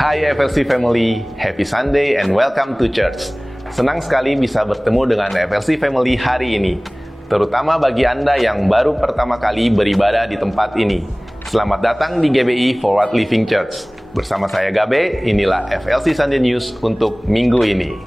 Hai FLC Family, Happy Sunday and welcome to church. Senang sekali bisa bertemu dengan FLC Family hari ini, terutama bagi Anda yang baru pertama kali beribadah di tempat ini. Selamat datang di GBI Forward Living Church. Bersama saya Gabe, inilah FLC Sunday News untuk minggu ini.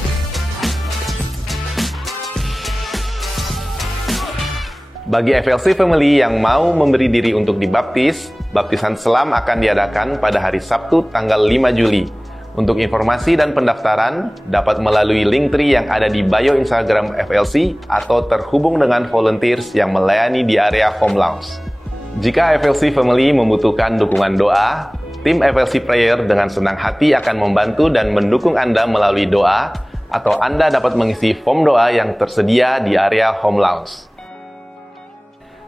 Bagi FLC Family yang mau memberi diri untuk dibaptis, baptisan selam akan diadakan pada hari Sabtu tanggal 5 Juli. Untuk informasi dan pendaftaran, dapat melalui link tree yang ada di bio Instagram FLC atau terhubung dengan volunteers yang melayani di area home lounge. Jika FLC Family membutuhkan dukungan doa, tim FLC Prayer dengan senang hati akan membantu dan mendukung Anda melalui doa, atau Anda dapat mengisi form doa yang tersedia di area home lounge.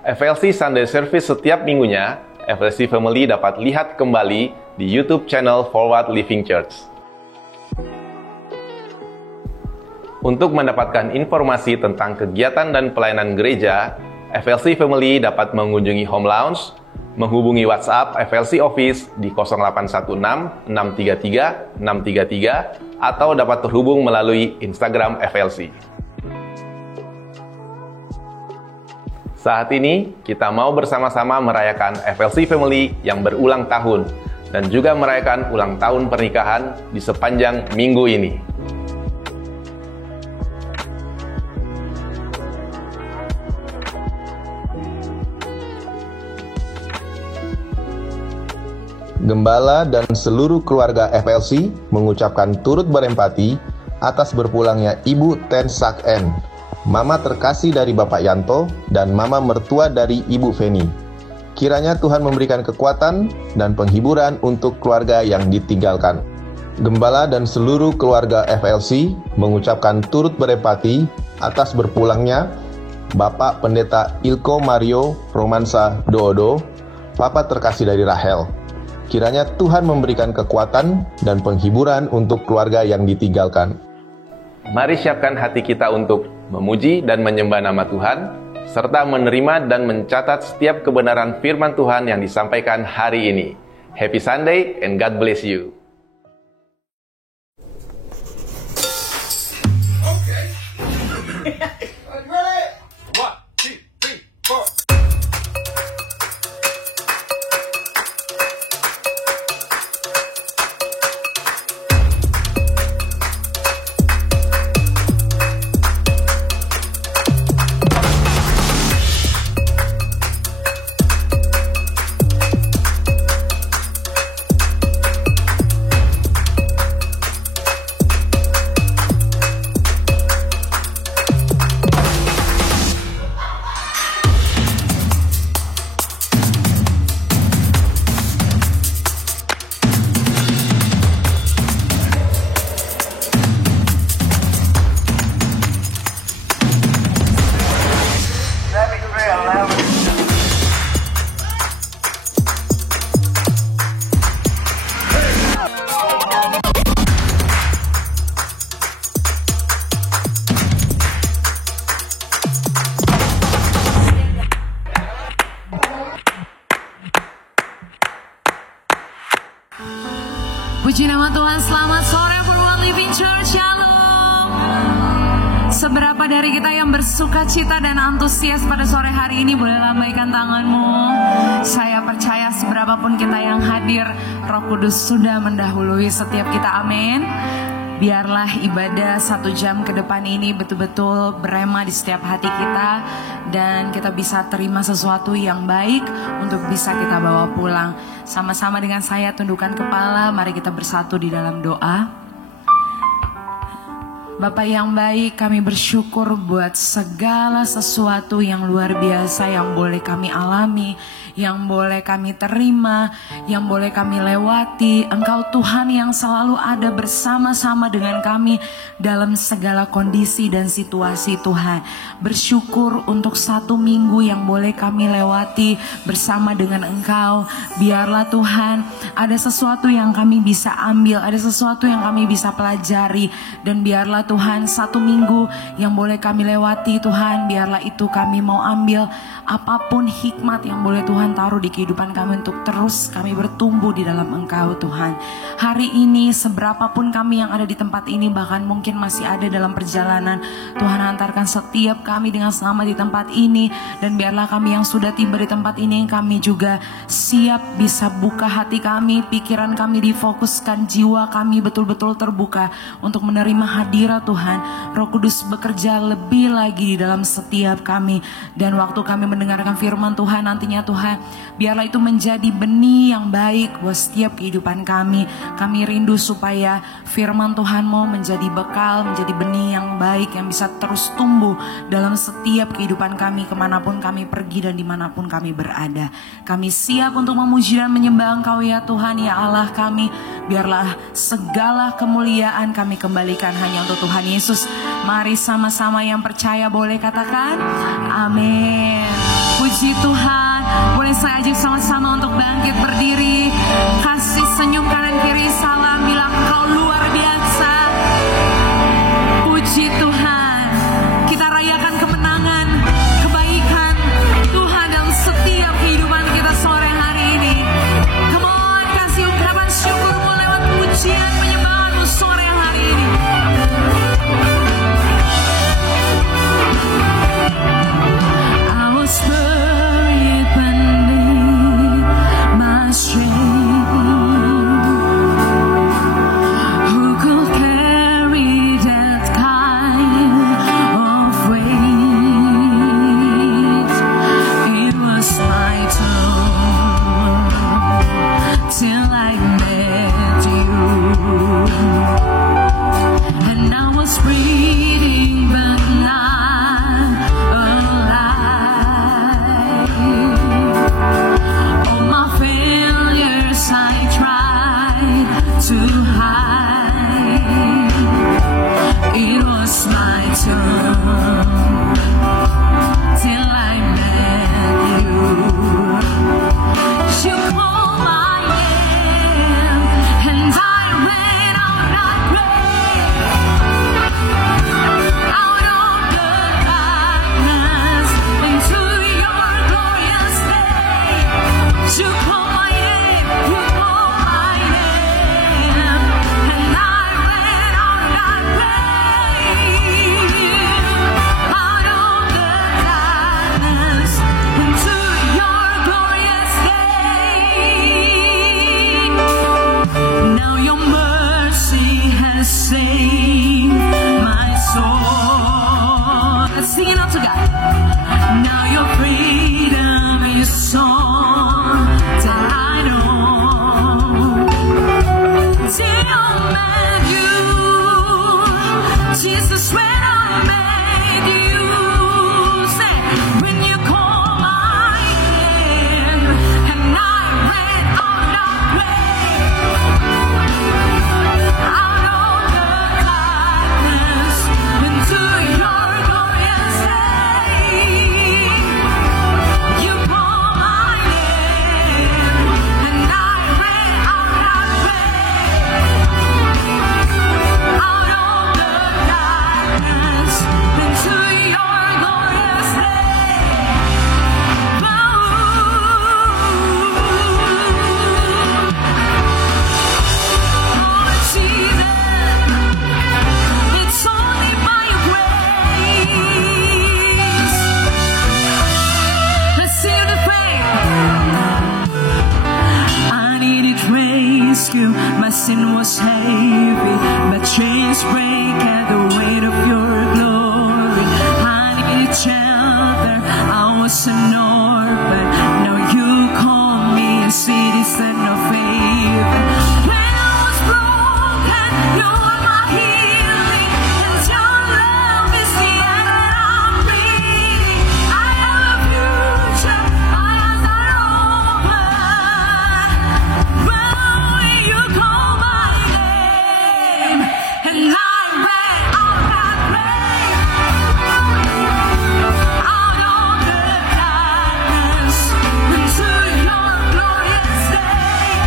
FLC Sunday Service setiap minggunya, FLC Family dapat lihat kembali di YouTube channel Forward Living Church. Untuk mendapatkan informasi tentang kegiatan dan pelayanan gereja, FLC Family dapat mengunjungi home lounge, menghubungi WhatsApp FLC Office di 0816 633 633 atau dapat terhubung melalui Instagram FLC. Saat ini, kita mau bersama-sama merayakan FLC Family yang berulang tahun dan juga merayakan ulang tahun pernikahan di sepanjang minggu ini. Gembala dan seluruh keluarga FLC mengucapkan turut berempati atas berpulangnya Ibu Ten Sak En, Mama terkasih dari Bapak Yanto, dan Mama mertua dari Ibu Feni. Kiranya Tuhan memberikan kekuatan dan penghiburan untuk keluarga yang ditinggalkan. Gembala dan seluruh keluarga FLC mengucapkan turut berempati atas berpulangnya Bapak Pendeta Ilko Mario Romansa Doodo, Papa terkasih dari Rahel. Kiranya Tuhan memberikan kekuatan dan penghiburan untuk keluarga yang ditinggalkan. Mari siapkan hati kita untuk memuji dan menyembah nama Tuhan, serta menerima dan mencatat setiap kebenaran firman Tuhan yang disampaikan hari ini. Happy Sunday and God bless you. Puji nama Tuhan, selamat sore Forward Living Church, Shalom. Seberapa dari kita yang bersuka cita dan antusias pada sore hari ini, boleh lambaikan tanganmu. Saya percaya seberapapun kita yang hadir, Roh Kudus sudah mendahului setiap kita, amin. Biarlah ibadah 1 jam ke depan ini betul-betul berema di setiap hati kita, dan kita bisa terima sesuatu yang baik untuk bisa kita bawa pulang. Sama-sama dengan saya tundukkan kepala, mari kita bersatu di dalam doa. Bapa yang baik, kami bersyukur buat segala sesuatu yang luar biasa yang boleh kami alami, yang boleh kami terima, yang boleh kami lewati. Engkau Tuhan yang selalu ada bersama-sama dengan kami dalam segala kondisi dan situasi Tuhan. Bersyukur untuk 1 minggu yang boleh kami lewati bersama dengan Engkau. Biarlah Tuhan ada sesuatu yang kami bisa ambil, ada sesuatu yang kami bisa pelajari. Dan biarlah Tuhan 1 minggu yang boleh kami lewati Tuhan, biarlah itu kami mau ambil apapun hikmat yang boleh Tuhan Tuhan taruh di kehidupan kami untuk terus kami bertumbuh di dalam Engkau Tuhan. Hari ini seberapapun kami yang ada di tempat ini, bahkan mungkin masih ada dalam perjalanan, Tuhan hantarkan setiap kami dengan selamat di tempat ini. Dan biarlah kami yang sudah tiba di tempat ini, kami juga siap bisa buka hati kami, pikiran kami difokuskan, jiwa kami betul-betul terbuka untuk menerima hadirat Tuhan. Roh Kudus bekerja lebih lagi di dalam setiap kami. Dan waktu kami mendengarkan firman Tuhan nantinya Tuhan, biarlah itu menjadi benih yang baik buat setiap kehidupan kami. Kami rindu supaya firman Tuhan mau menjadi bekal, menjadi benih yang baik yang bisa terus tumbuh dalam setiap kehidupan kami, kemanapun kami pergi dan dimanapun kami berada. Kami siap untuk memuji dan menyembah Engkau ya Tuhan, ya Allah kami. Biarlah segala kemuliaan kami kembalikan hanya untuk Tuhan Yesus. Mari sama-sama yang percaya boleh katakan amin. Puji Tuhan. Boleh saya ajak sama-sama untuk bangkit berdiri. Kasih senyum kanan kiri, salam, bilang Kau luar biasa. Puji Tuhan. Kita rayakan kemenangan, kebaikan Tuhan dalam setiap kehidupan kita sore hari ini. Come on, kasih ungkapan syukurmu lewat pujian penyembahanmu sore hari ini. I was buried beneath my strength. Who could carry that kind of weight? It was my turn till I met you, and I was breathing but not alive. All my failures I tried to hide. It was my turn till I met you. You called my name and I ran out that way, out of the darkness into your glorious day. You called my name, you called my name, and I ran out that way, out of the darkness into your glorious day. Now your mercy has saved my soul. Let's sing it out together. Now your freedom is all that I know. Till I met you, Jesus, when I met you, say, when you call my name, and I ran out that way, out of the darkness into your glorious day. You call my name, and I ran out that way, out of the darkness into your glorious day. Oh, Jesus, it's only by your grace. Let's sing the praise. I needed rescue, my sin was heavy, but chains break at the weight of your glory. I needed shelter, I was an orphan, now you call me a citizen of heaven. When I was broken, you are my healing, and your love is the air that I'm breathing. I have a future, my eyes are open. When you call my name, and I ran out that way, out of the darkness into your glorious day.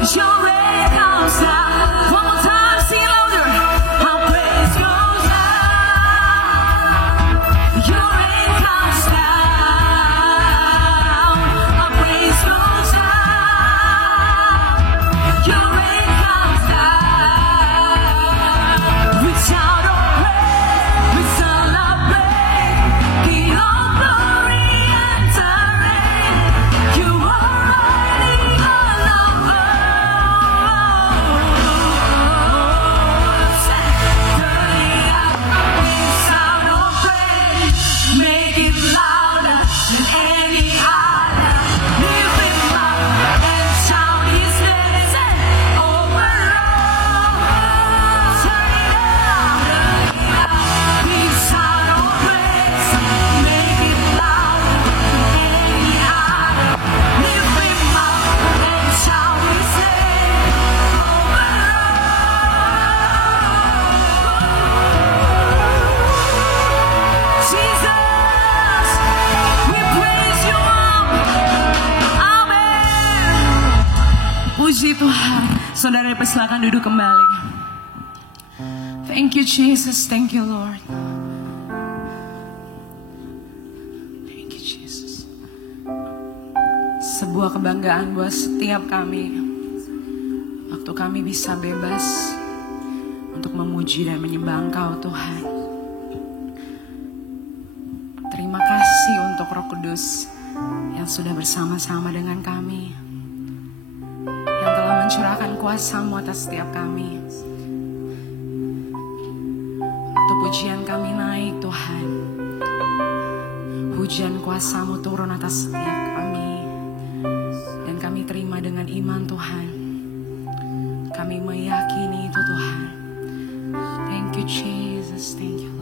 Your rain comes down. One more time, sing louder. Our praise goes out. Your rain comes down. Our praise goes out. Your rain comes down. We shout our praise, we celebrate. King of glory entering. You are riding on our road. Turning up, we shout our praise. Make it louder than any other. Lift him up and shout his name over all. Turn it up, we shout our praise. Make it louder than any other. Lift him up and shout his name over all. Jesus, we praise you. Amin. Puji Tuhan. Saudara persilakan duduk kembali. Thank you Jesus, thank you Lord. Thank you Jesus. Sebuah kebanggaan buat setiap kami. Waktu kami bisa bebas untuk memuji dan menyembah Engkau Tuhan. Terima kasih untuk Roh Kudus yang sudah bersama-sama dengan kami, yang telah mencurahkan kuasa-Mu atas setiap kami. Waktu pujian kami naik Tuhan, hujan kuasa-Mu turun atas setiap kami, dan kami terima dengan iman Tuhan. Kami meyakini itu Tuhan. Thank you Jesus, thank you Lord.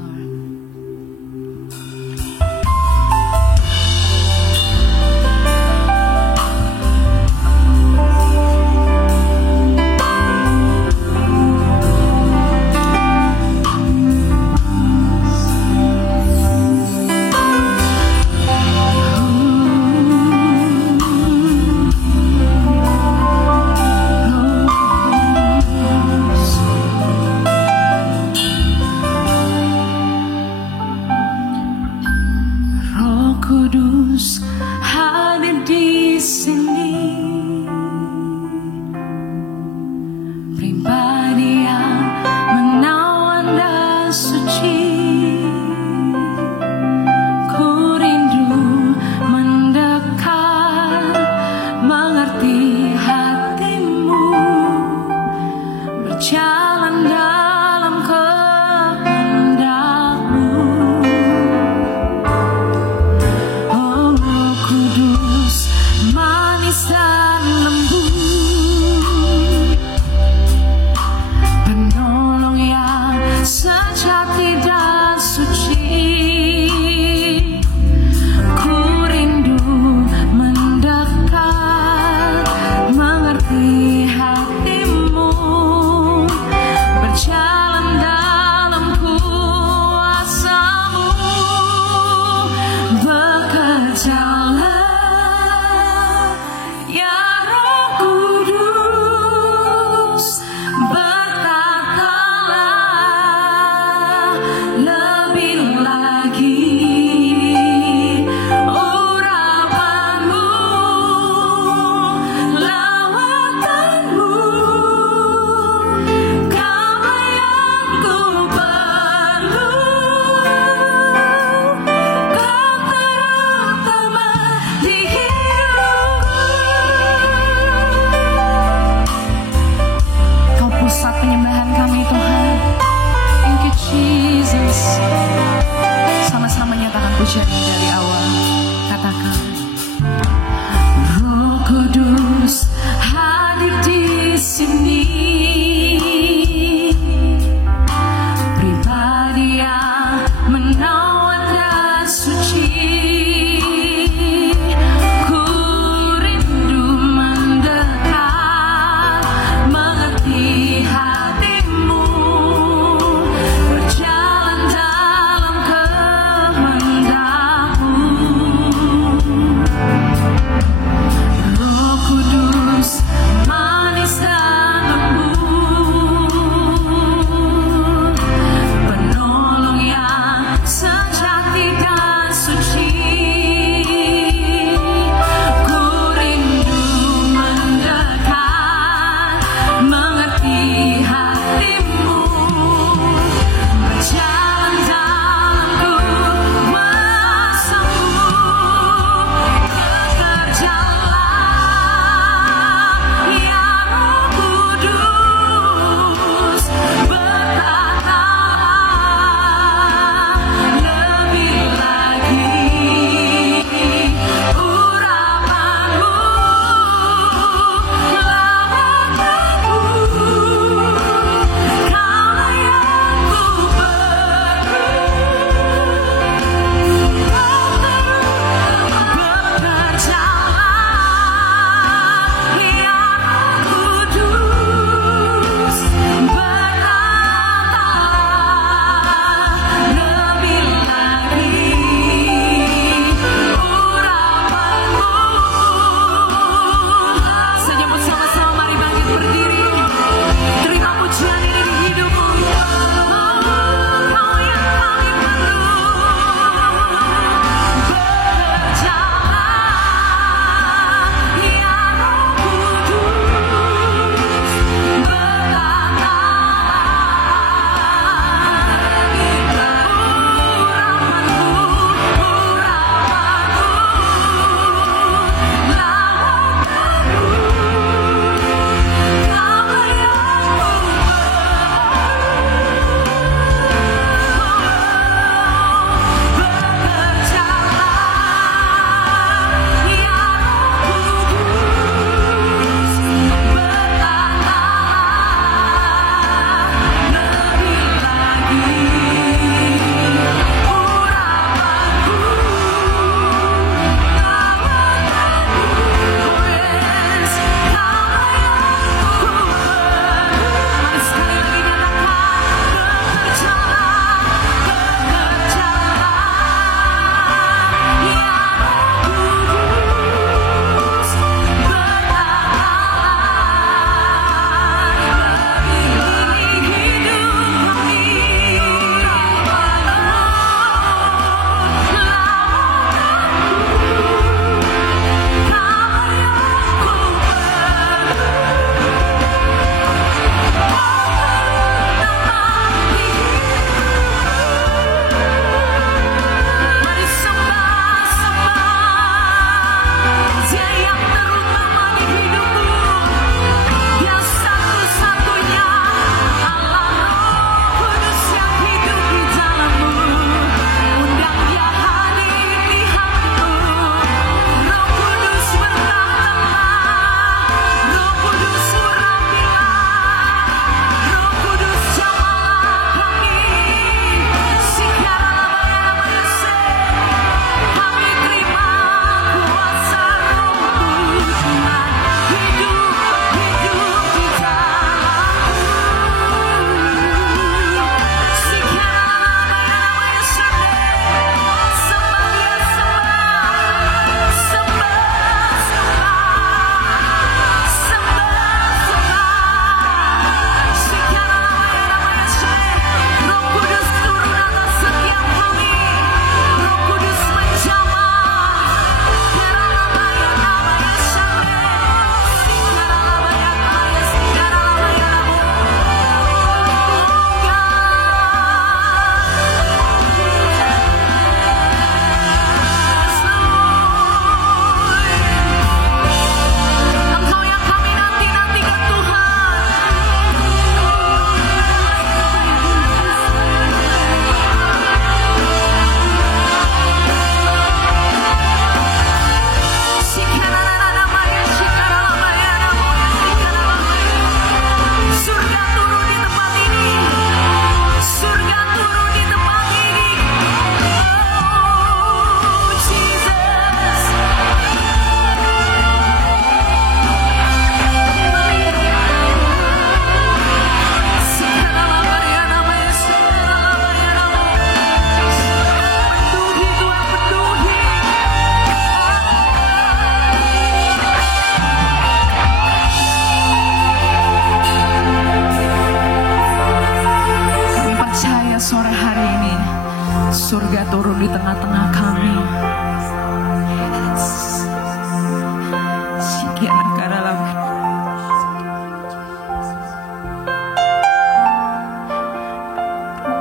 turun di tengah-tengah kami.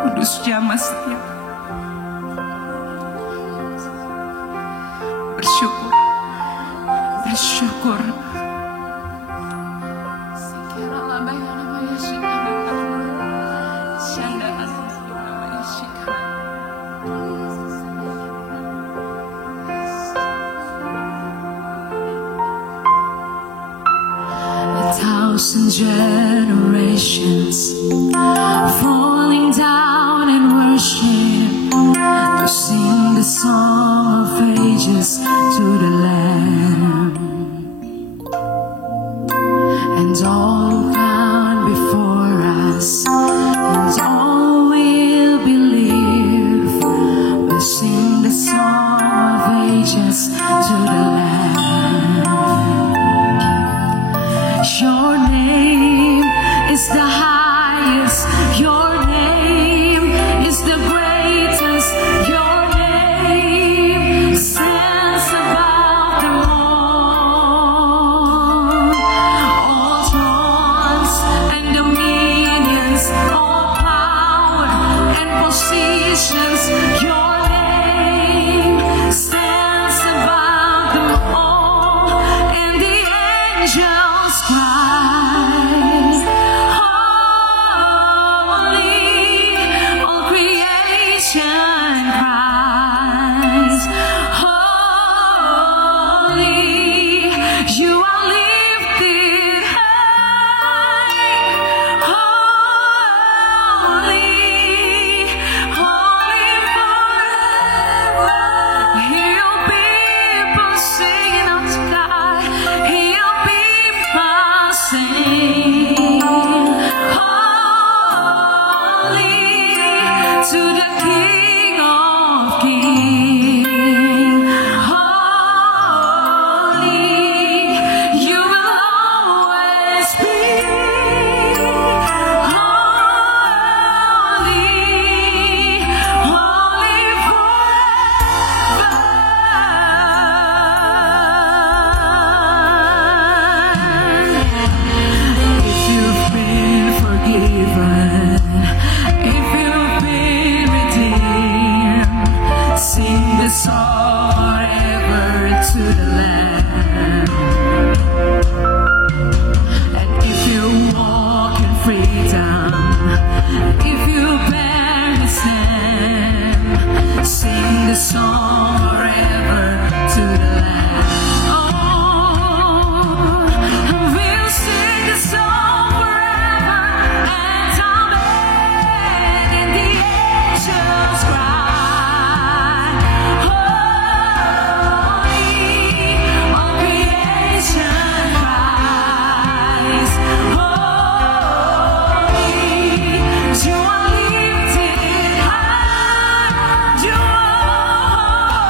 Kudus jamah setiap bersyukur, bersyukur. Thousand generations falling down in worship to sing the song of ages to the Lamb, and all gone before us, and all will believe, will sing the song of ages to the Lamb. Your name is the highest, your name is the greatest, your name stands above them all thrones and dominions, all power and positions, your name stands above them all, and the angels cry, holy, all creation cries, holy, you are lifted high, holy, holy forever. Hear your people singing out to God, hear your people sing, holy to the King of Kings, holy, you will always be, holy, holy forever. If you've been forgiven, if you've been redeemed, sing the song forever to the Lamb. And if you walk in freedom, if you bear His name, sing the song forever to the Lamb. Oh, we'll sing the song forever and amen, and the angels cry, holy, all creation cries, holy, you are lifted high, you are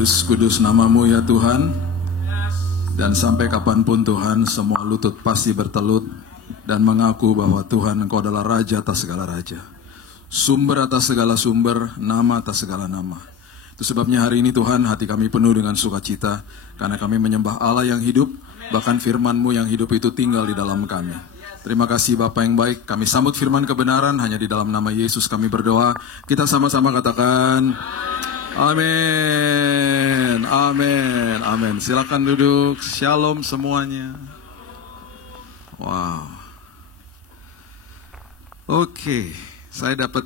Kudus namamu ya Tuhan. Dan sampai kapanpun Tuhan, semua lutut pasti bertelut dan mengaku bahwa Tuhan Engkau adalah Raja atas segala raja, sumber atas segala sumber, nama atas segala nama. Itu sebabnya hari ini Tuhan, hati kami penuh dengan sukacita, karena kami menyembah Allah yang hidup, bahkan firman-Mu yang hidup itu tinggal di dalam kami. Terima kasih Bapa yang baik, kami sambut firman kebenaran, hanya di dalam nama Yesus kami berdoa. Kita sama-sama katakan, amin, amin, amin. Silakan duduk, shalom semuanya. Wow. Oke, saya dapat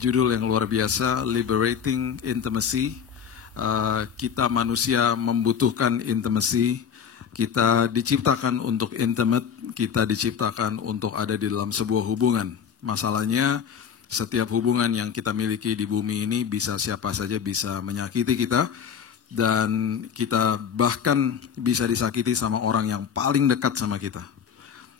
judul yang luar biasa, Liberating Intimacy. Kita manusia membutuhkan intimacy. Kita diciptakan untuk intimate, kita diciptakan untuk ada di dalam sebuah hubungan. Masalahnya, setiap hubungan yang kita miliki di bumi ini bisa siapa saja bisa menyakiti kita. Dan kita bahkan bisa disakiti sama orang yang paling dekat sama kita.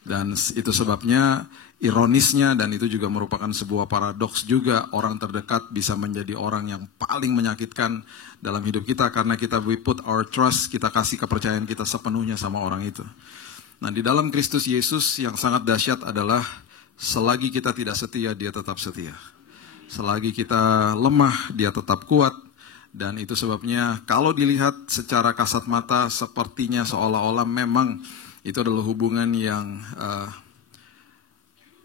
Dan itu sebabnya ironisnya, dan itu juga merupakan sebuah paradoks juga, orang terdekat bisa menjadi orang yang paling menyakitkan dalam hidup kita, karena kita we put our trust, kita kasih kepercayaan kita sepenuhnya sama orang itu. Nah, di dalam Kristus Yesus yang sangat dahsyat adalah selagi kita tidak setia, dia tetap setia. Selagi kita lemah, dia tetap kuat. Dan itu sebabnya kalau dilihat secara kasat mata sepertinya seolah-olah memang itu adalah hubungan yang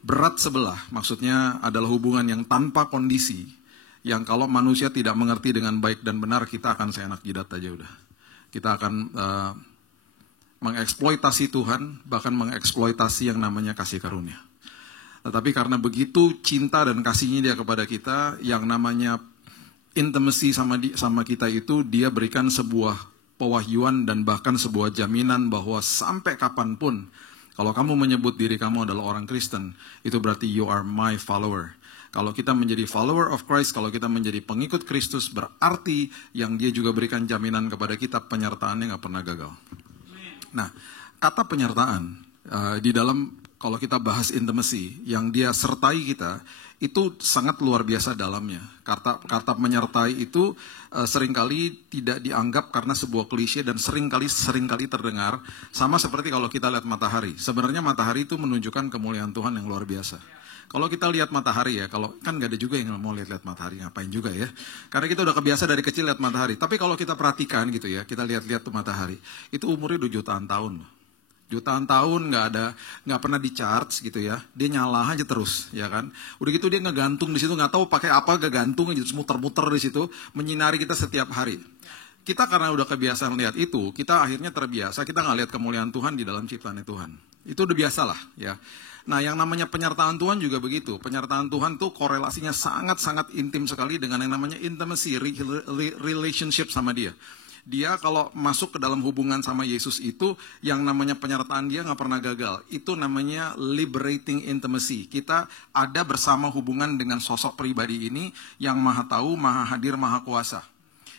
berat sebelah. Maksudnya adalah hubungan yang tanpa kondisi, yang kalau manusia tidak mengerti dengan baik dan benar, kita akan seenak jidat aja udah. Kita akan mengeksploitasi Tuhan, bahkan mengeksploitasi yang namanya kasih karunia. Tetapi karena begitu cinta dan kasihnya dia kepada kita, yang namanya intimacy sama kita itu, dia berikan sebuah pewahyuan dan bahkan sebuah jaminan bahwa sampai kapanpun, kalau kamu menyebut diri kamu adalah orang Kristen, itu berarti you are my follower. Kalau kita menjadi follower of Christ, kalau kita menjadi pengikut Kristus, berarti yang dia juga berikan jaminan kepada kita, penyertaannya gak pernah gagal. Nah, kata penyertaan, di dalam, kalau kita bahas intimacy, yang dia sertai kita, itu sangat luar biasa dalamnya. Kata menyertai itu seringkali tidak dianggap karena sebuah klise, dan seringkali terdengar sama seperti kalau kita lihat matahari. Sebenarnya matahari itu menunjukkan kemuliaan Tuhan yang luar biasa. Kalau kita lihat matahari ya, kalau kan gak ada juga yang mau lihat matahari, ngapain juga ya. Karena kita udah kebiasa dari kecil lihat matahari. Tapi kalau kita perhatikan gitu ya, kita lihat-lihat tuh matahari, itu umurnya 2 jutaan tahun. Jutaan tahun nggak pernah di charge gitu ya, dia nyala aja terus ya kan. Udah gitu dia ngegantung di situ, nggak tahu pakai apa, ngegantung aja muter-muter di situ, menyinari kita setiap hari. Kita karena udah kebiasaan lihat itu, kita akhirnya terbiasa, kita nggak lihat kemuliaan Tuhan di dalam ciptaan Tuhan. Itu udah biasa lah ya. Nah, yang namanya penyertaan Tuhan juga begitu. Penyertaan Tuhan tuh korelasinya sangat-sangat intim sekali dengan yang namanya intimacy, relationship sama dia. Dia kalau masuk ke dalam hubungan sama Yesus itu, yang namanya penyertaan dia nggak pernah gagal. Itu namanya liberating intimacy. Kita ada bersama hubungan dengan sosok pribadi ini yang maha tahu, maha hadir, maha kuasa.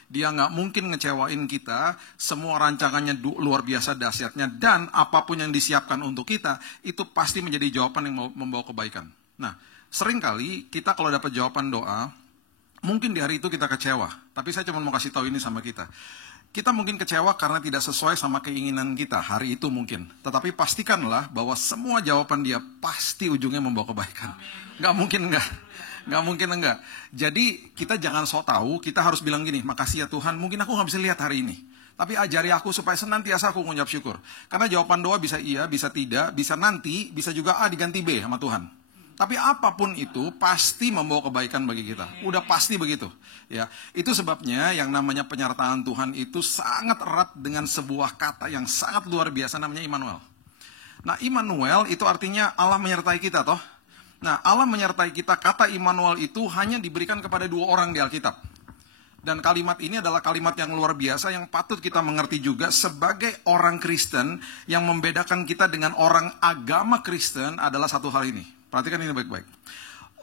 Dia nggak mungkin ngecewain kita, semua rancangannya luar biasa dahsyatnya, dan apapun yang disiapkan untuk kita, itu pasti menjadi jawaban yang membawa kebaikan. Nah, seringkali kita kalau dapat jawaban doa, mungkin di hari itu kita kecewa. Tapi saya cuma mau kasih tahu ini sama kita. Kita mungkin kecewa karena tidak sesuai sama keinginan kita, hari itu mungkin. Tetapi pastikanlah bahwa semua jawaban dia pasti ujungnya membawa kebaikan. Nggak mungkin enggak. Jadi kita jangan sok tahu, kita harus bilang gini, makasih ya Tuhan, mungkin aku nggak bisa lihat hari ini. Tapi ajari aku supaya senantiasa aku mengucap syukur. Karena jawaban doa bisa iya, bisa tidak, bisa nanti, bisa juga A diganti B sama Tuhan. Tapi apapun itu pasti membawa kebaikan bagi kita. Udah pasti begitu. Ya, itu sebabnya yang namanya penyertaan Tuhan itu sangat erat dengan sebuah kata yang sangat luar biasa namanya Immanuel. Nah, Immanuel itu artinya Allah menyertai kita toh. Nah, Allah menyertai kita, kata Immanuel itu hanya diberikan kepada 2 orang di Alkitab. Dan kalimat ini adalah kalimat yang luar biasa yang patut kita mengerti juga sebagai orang Kristen. Yang membedakan kita dengan orang agama Kristen adalah satu hal ini. Perhatikan ini baik-baik.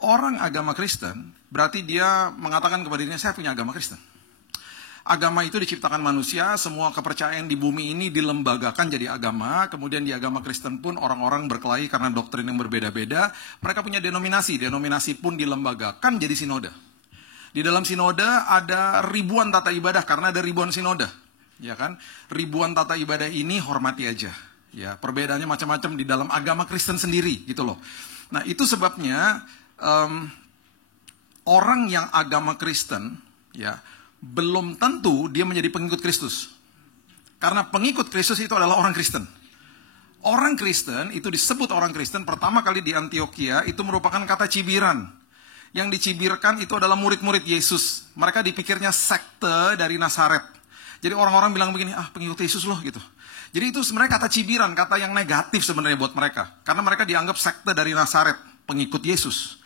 Orang agama Kristen berarti dia mengatakan kepada dirinya, saya punya agama Kristen. Agama itu diciptakan manusia, semua kepercayaan di bumi ini dilembagakan jadi agama. Kemudian di agama Kristen pun orang-orang berkelahi karena doktrin yang berbeda-beda. Mereka punya denominasi pun dilembagakan jadi sinode. Di dalam sinode ada ribuan tata ibadah karena ada ribuan sinode, ya kan? Ribuan tata ibadah ini hormati aja. Ya, perbedaannya macam-macam di dalam agama Kristen sendiri, gitu loh. Nah, itu sebabnya orang yang agama Kristen, ya, belum tentu dia menjadi pengikut Kristus. Karena pengikut Kristus itu adalah orang Kristen. Orang Kristen itu disebut orang Kristen pertama kali di Antioquia itu merupakan kata cibiran. Yang dicibirkan itu adalah murid-murid Yesus. Mereka dipikirnya sekte dari Nazaret. Jadi orang-orang bilang begini, pengikut Yesus loh gitu. Jadi itu sebenarnya kata cibiran, kata yang negatif sebenarnya buat mereka. Karena mereka dianggap sekte dari Nazaret, pengikut Yesus.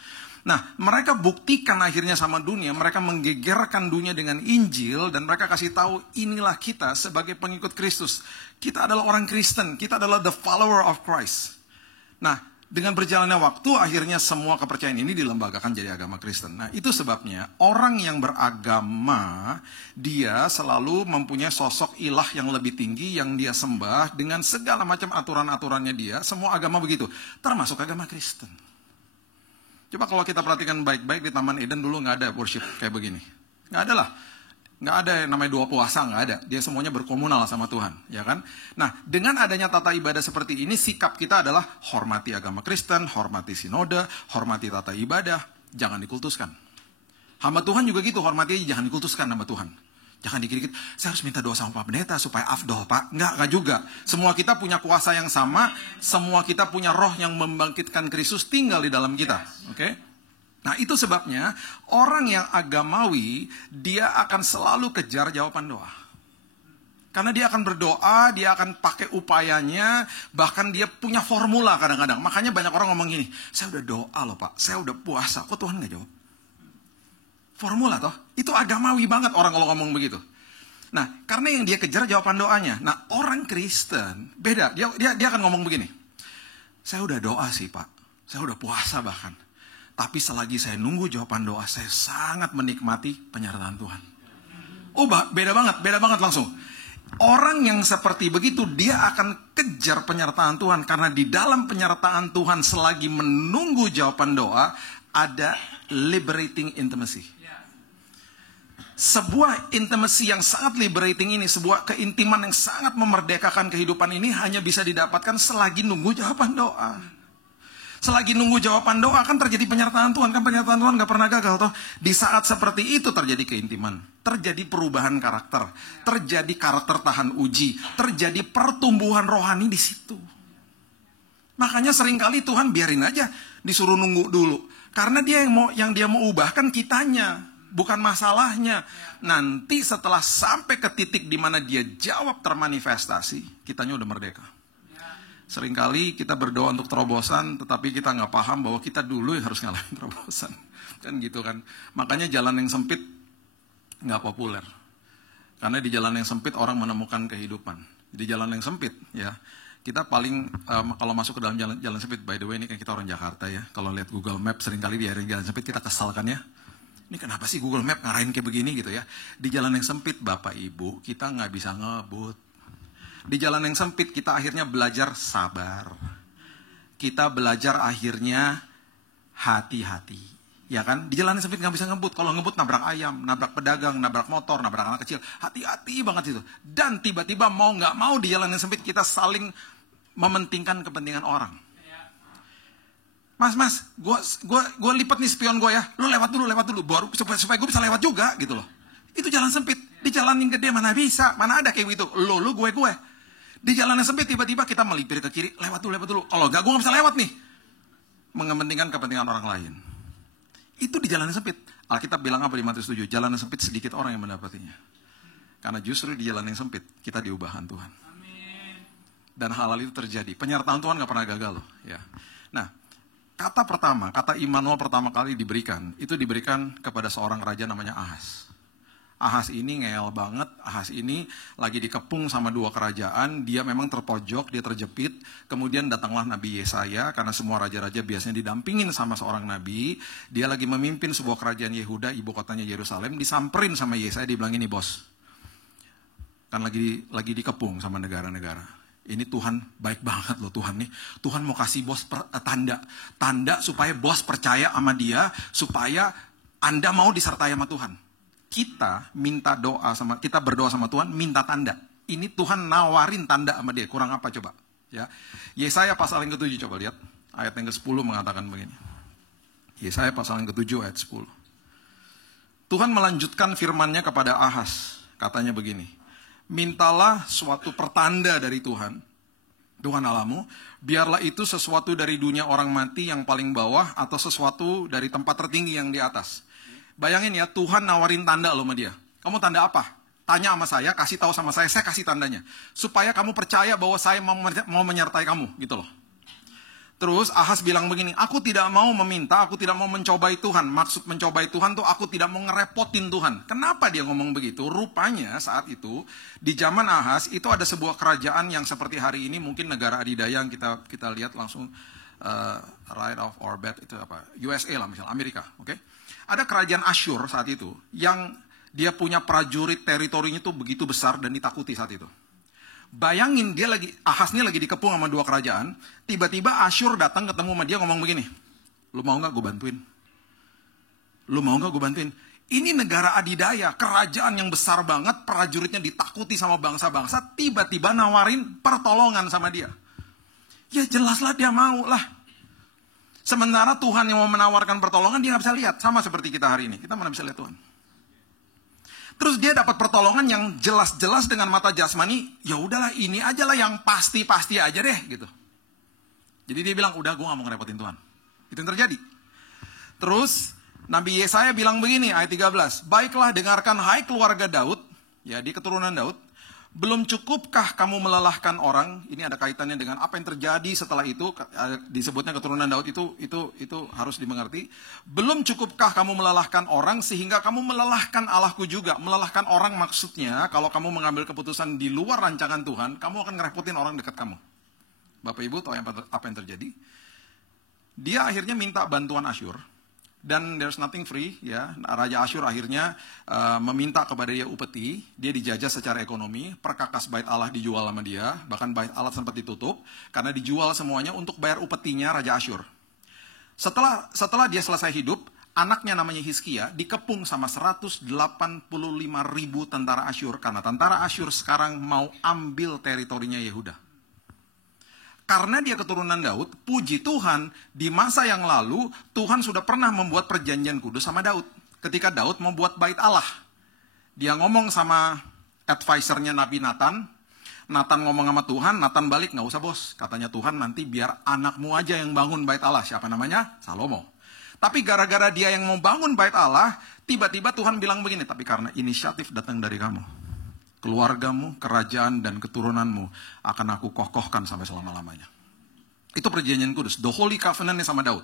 Nah, mereka buktikan akhirnya sama dunia, mereka menggegerkan dunia dengan Injil, dan mereka kasih tahu inilah kita sebagai pengikut Kristus. Kita adalah orang Kristen, kita adalah the follower of Christ. Nah, dengan berjalannya waktu, akhirnya semua kepercayaan ini dilembagakan jadi agama Kristen. Nah, itu sebabnya orang yang beragama, dia selalu mempunyai sosok ilah yang lebih tinggi, yang dia sembah, dengan segala macam aturan-aturannya dia, semua agama begitu, termasuk agama Kristen. Coba kalau kita perhatikan baik-baik di Taman Eden dulu nggak ada worship kayak begini. Nggak ada lah. Nggak ada yang namanya doa puasa, nggak ada. Dia semuanya berkomunal sama Tuhan, ya kan? Nah, dengan adanya tata ibadah seperti ini, sikap kita adalah hormati agama Kristen, hormati sinode, hormati tata ibadah, jangan dikultuskan. Hamba Tuhan juga gitu, hormati aja, jangan dikultuskan hamba Tuhan. Jangan dikit-dikit, saya harus minta doa sama Pak Pendeta supaya afdol, Pak. Enggak juga. Semua kita punya kuasa yang sama, semua kita punya roh yang membangkitkan Kristus tinggal di dalam kita. Oke? Nah, itu sebabnya orang yang agamawi, dia akan selalu kejar jawaban doa. Karena dia akan berdoa, dia akan pakai upayanya, bahkan dia punya formula kadang-kadang. Makanya banyak orang ngomong gini, saya udah doa loh Pak, saya udah puasa, kok Tuhan nggak jawab? Formula toh, itu agamawi banget orang kalau ngomong begitu. Nah, karena yang dia kejar jawaban doanya. Nah, orang Kristen beda, dia akan ngomong begini. Saya udah doa sih Pak, saya udah puasa bahkan. Tapi selagi saya nunggu jawaban doa, saya sangat menikmati penyertaan Tuhan. Oh, beda banget langsung. Orang yang seperti begitu, dia akan kejar penyertaan Tuhan. Karena di dalam penyertaan Tuhan, selagi menunggu jawaban doa, ada liberating intimacy. Sebuah intimacy yang sangat liberating ini, sebuah keintiman yang sangat memerdekakan kehidupan ini hanya bisa didapatkan selagi nunggu jawaban doa. Selagi nunggu jawaban doa kan terjadi penyertaan Tuhan. Kan penyertaan Tuhan gak pernah gagal toh. Di saat seperti itu terjadi keintiman, terjadi perubahan karakter, terjadi karakter tahan uji, terjadi pertumbuhan rohani di situ. Makanya seringkali Tuhan biarin aja disuruh nunggu dulu. Karena dia yang dia mau ubahkan kitanya, bukan masalahnya. Nanti setelah sampai ke titik di mana dia jawab termanifestasi, kitanya udah merdeka. Seringkali kita berdoa untuk terobosan, tetapi kita nggak paham bahwa kita dulu yang harus ngalamin terobosan. Kan gitu kan. Makanya jalan yang sempit nggak populer. Karena di jalan yang sempit orang menemukan kehidupan. Di jalan yang sempit ya, kita paling kalau masuk ke dalam jalan sempit, by the way ini kan kita orang Jakarta ya. Kalau lihat Google Map seringkali di area jalan sempit kita kesal kan ya. Ini kenapa sih Google Map ngarahin kayak begini gitu ya. Di jalan yang sempit Bapak Ibu kita nggak bisa ngebut. Di jalan yang sempit kita akhirnya belajar sabar. Kita belajar akhirnya hati-hati. Ya kan? Di jalan yang sempit nggak bisa ngebut. Kalau ngebut nabrak ayam, nabrak pedagang, nabrak motor, nabrak anak kecil. Hati-hati banget itu. Dan tiba-tiba mau nggak mau di jalan yang sempit kita saling mementingkan kepentingan orang. Mas, gue lipat nih spion gue ya. Lu lewat dulu, baru supaya gue bisa lewat juga gitu loh. Itu jalan sempit. Di jalan yang gede mana bisa, mana ada kayak gitu. Lu gue. Di jalan yang sempit tiba-tiba kita melipir ke kiri, lewat dulu. Kalau enggak gue nggak bisa lewat nih. Mengepentingkan kepentingan orang lain. Itu di jalan yang sempit. Alkitab bilang apa di Matius 7? Jalan yang sempit sedikit orang yang mendapatinya. Karena justru di jalan yang sempit kita diubahkan Tuhan. Dan hal-hal itu terjadi. Penyertaan Tuhan nggak pernah gagal loh. Ya. Nah, kata Immanuel pertama kali diberikan, itu diberikan kepada seorang raja namanya Ahas. Ahas ini ngeyel banget, Ahas ini lagi dikepung sama dua kerajaan, dia memang terpojok, dia terjepit, kemudian datanglah Nabi Yesaya, karena semua raja-raja biasanya didampingin sama seorang nabi, dia lagi memimpin sebuah kerajaan Yehuda, ibu kotanya Yerusalem, disamperin sama Yesaya, dibilang ini bos, kan lagi dikepung sama negara-negara. Ini Tuhan baik banget loh Tuhan nih. Tuhan mau kasih bos tanda supaya bos percaya sama dia, supaya Anda mau disertai sama Tuhan. Kita berdoa sama Tuhan, minta tanda. Ini Tuhan nawarin tanda sama dia. Kurang apa coba? Ya. Yesaya pasal yang ke-7 coba lihat. Ayat yang ke-10 mengatakan begini. Yesaya pasal yang ke-7 ayat 10. Tuhan melanjutkan firman-Nya kepada Ahaz. Katanya begini. Mintalah suatu pertanda dari Tuhan Allahmu, biarlah itu sesuatu dari dunia orang mati yang paling bawah atau sesuatu dari tempat tertinggi yang di atas. Bayangin ya, Tuhan nawarin tanda loh sama dia. Kamu tanda apa? Tanya sama saya, kasih tahu sama saya kasih tandanya. Supaya kamu percaya bahwa saya mau menyertai kamu, gitu loh. Terus Ahaz bilang begini, aku tidak mau meminta, aku tidak mau mencobai Tuhan. Maksud mencobai Tuhan tuh aku tidak mau ngerepotin Tuhan. Kenapa dia ngomong begitu? Rupanya saat itu, di zaman Ahaz, itu ada sebuah kerajaan yang seperti hari ini, mungkin negara adidaya yang kita lihat langsung, right off our bed, itu apa? USA lah misalnya, Amerika, oke? Ada kerajaan Asyur saat itu, yang dia punya prajurit teritorinya tuh begitu besar dan ditakuti saat itu. Bayangin Ahaz ini lagi dikepung sama dua kerajaan, tiba-tiba Asyur datang ketemu sama dia ngomong begini, lu mau gak gue bantuin? Lu mau gak gue bantuin? Ini negara adidaya, kerajaan yang besar banget, prajuritnya ditakuti sama bangsa-bangsa, tiba-tiba nawarin pertolongan sama dia. Ya jelaslah dia mau lah. Sementara Tuhan yang mau menawarkan pertolongan, dia gak bisa lihat. Sama seperti kita hari ini, kita mana bisa lihat Tuhan. Terus dia dapat pertolongan yang jelas-jelas dengan mata jasmani, ya udahlah ini aja lah yang pasti-pasti aja deh gitu. Jadi dia bilang, udah gue gak mau ngerepotin Tuhan. Itu yang terjadi. Terus Nabi Yesaya bilang begini, ayat 13, baiklah dengarkan hai keluarga Daud, ya di keturunan Daud, belum cukupkah kamu melelahkan orang? Ini ada kaitannya dengan apa yang terjadi setelah itu, disebutnya keturunan Daud itu harus dimengerti. Belum cukupkah kamu melelahkan orang sehingga kamu melelahkan Allahku juga? Melelahkan orang maksudnya, kalau kamu mengambil keputusan di luar rancangan Tuhan, kamu akan ngerepotin orang dekat kamu. Bapak Ibu tahu apa yang terjadi? Dia akhirnya minta bantuan Asyur. Dan there's nothing free, ya. Raja Asyur akhirnya meminta kepada dia upeti, dia dijajah secara ekonomi, perkakas bait Allah dijual sama dia, bahkan bait Allah sempat ditutup, karena dijual semuanya untuk bayar upetinya Raja Asyur. Setelah dia selesai hidup, anaknya namanya Hizkia dikepung sama 185.000 tentara Asyur, karena tentara Asyur sekarang mau ambil teritorinya Yehuda. Karena dia keturunan Daud, puji Tuhan, di masa yang lalu, Tuhan sudah pernah membuat perjanjian kudus sama Daud. Ketika Daud mau buat bait Allah. Dia ngomong sama advisernya Nabi Nathan. Nathan ngomong sama Tuhan, Nathan balik, gak usah bos. Katanya Tuhan, nanti biar anakmu aja yang bangun bait Allah. Siapa namanya? Salomo. Tapi gara-gara dia yang mau bangun bait Allah, tiba-tiba Tuhan bilang begini, tapi karena inisiatif datang dari kamu, keluargamu, kerajaan, dan keturunanmu akan aku kokohkan sampai selama-lamanya. Itu perjanjian kudus, the holy covenant sama Daud.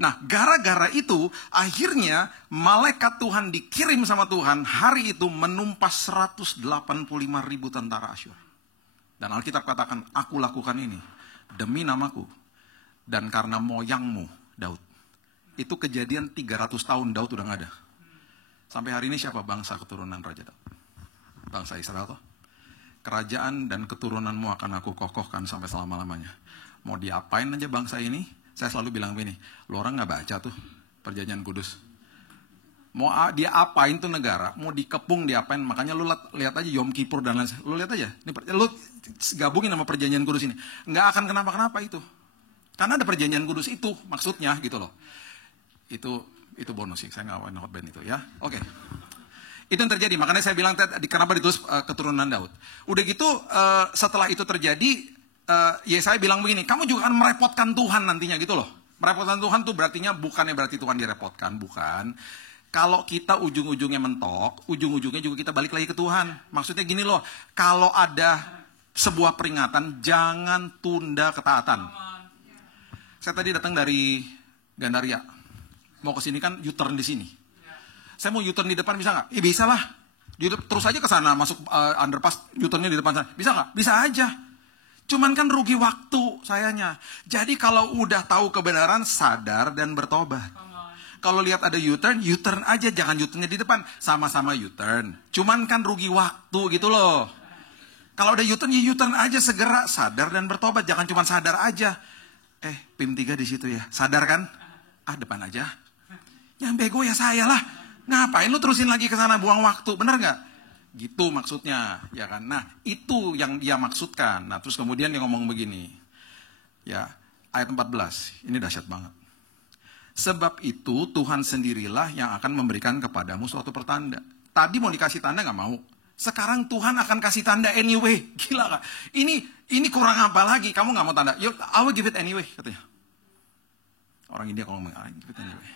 Nah, gara-gara itu, akhirnya malaikat Tuhan dikirim sama Tuhan, hari itu menumpas 185.000 tentara Asyur. Dan Alkitab katakan, aku lakukan ini demi namaku, dan karena moyangmu, Daud. Itu kejadian 300 tahun Daud udah gak ada. Sampai hari ini siapa bangsa keturunan Raja Daud? Bangsa Israel toh. Kerajaan dan keturunanmu akan aku kokohkan sampai selama-lamanya. Mau diapain aja bangsa ini? Saya selalu bilang begini, lo orang gak baca tuh perjanjian kudus. Mau dia apain tuh negara, mau dikepung diapain, makanya lu lihat aja Yom Kippur dan lain-lain. Lu lihat aja, lu gabungin sama perjanjian kudus ini. Nggak akan kenapa-kenapa itu. Karena ada perjanjian kudus itu, maksudnya gitu loh. Itu bonus sih, saya nggak khotbah itu ya. Oke. Itu yang terjadi, makanya saya bilang kenapa ditulis keturunan Daud. Udah gitu, setelah itu terjadi, Yesaya bilang begini, kamu juga akan merepotkan Tuhan nantinya gitu loh. Merepotkan Tuhan tuh bukannya berarti Tuhan direpotkan, bukan. Kalau kita ujung-ujungnya mentok, ujung-ujungnya juga kita balik lagi ke Tuhan. Maksudnya gini loh, kalau ada sebuah peringatan, jangan tunda ketaatan. Saya tadi datang dari Gandaria, mau ke sini kan U-turn di sini. Saya mau U-turn di depan bisa nggak? Bisa lah. Terus aja ke sana, masuk underpass, U-turnnya di depan sana. Bisa nggak? Bisa aja. Cuman kan rugi waktu sayanya. Jadi kalau udah tahu kebenaran, sadar dan bertobat. Kalau lihat ada U-turn aja. Jangan U-turnnya di depan. Sama-sama U-turn. Cuman kan rugi waktu gitu loh. Kalau ada U-turn, ya U-turn aja segera. Sadar dan bertobat. Jangan cuma sadar aja. PIM 3 di situ ya. Sadar kan? Depan aja. Yang bego ya saya lah. Ngapain lu terusin lagi ke sana buang waktu, bener nggak? Gitu maksudnya, ya kan? Nah, itu yang dia maksudkan. Nah, terus kemudian dia ngomong begini. Ya, ayat 14. Ini dahsyat banget. Sebab itu Tuhan sendirilah yang akan memberikan kepadamu suatu pertanda. Tadi mau dikasih tanda nggak mau. Sekarang Tuhan akan kasih tanda anyway. Gila gak? Ini kurang apa lagi? Kamu nggak mau tanda? Yo, I will give it anyway, katanya. Orang India kalau ngomong, I will give it anyway.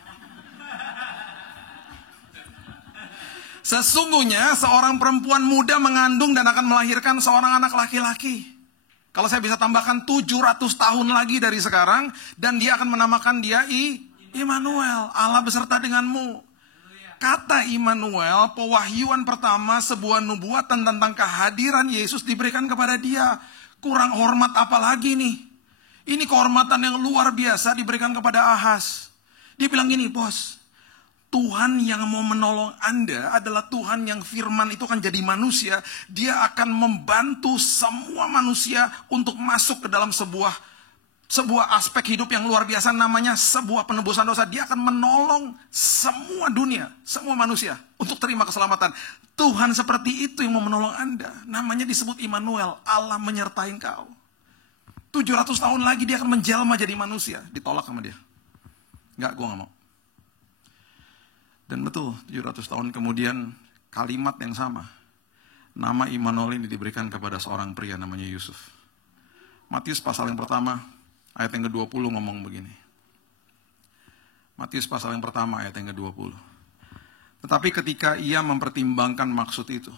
Sesungguhnya seorang perempuan muda mengandung dan akan melahirkan seorang anak laki-laki. Kalau saya bisa tambahkan 700 tahun lagi dari sekarang. Dan dia akan menamakan dia Immanuel, Allah beserta denganmu. Kata Immanuel, pewahyuan pertama sebuah nubuatan tentang kehadiran Yesus diberikan kepada dia. Kurang hormat apa lagi nih? Ini kehormatan yang luar biasa diberikan kepada Ahaz. Dia bilang gini, bos. Tuhan yang mau menolong Anda adalah Tuhan yang firman itu akan jadi manusia. Dia akan membantu semua manusia untuk masuk ke dalam sebuah aspek hidup yang luar biasa, namanya sebuah penebusan dosa. Dia akan menolong semua dunia, semua manusia untuk terima keselamatan. Tuhan seperti itu yang mau menolong Anda. Namanya disebut Immanuel, Allah menyertai engkau. 700 tahun lagi dia akan menjelma jadi manusia. Ditolak sama dia. Enggak, gue gak mau. Dan betul, 700 tahun kemudian kalimat yang sama. Nama Immanuel ini diberikan kepada seorang pria namanya Yusuf. Matius pasal yang pertama, ayat yang ke-20 ngomong begini. Matius pasal yang pertama, ayat yang ke-20. Tetapi ketika ia mempertimbangkan maksud itu,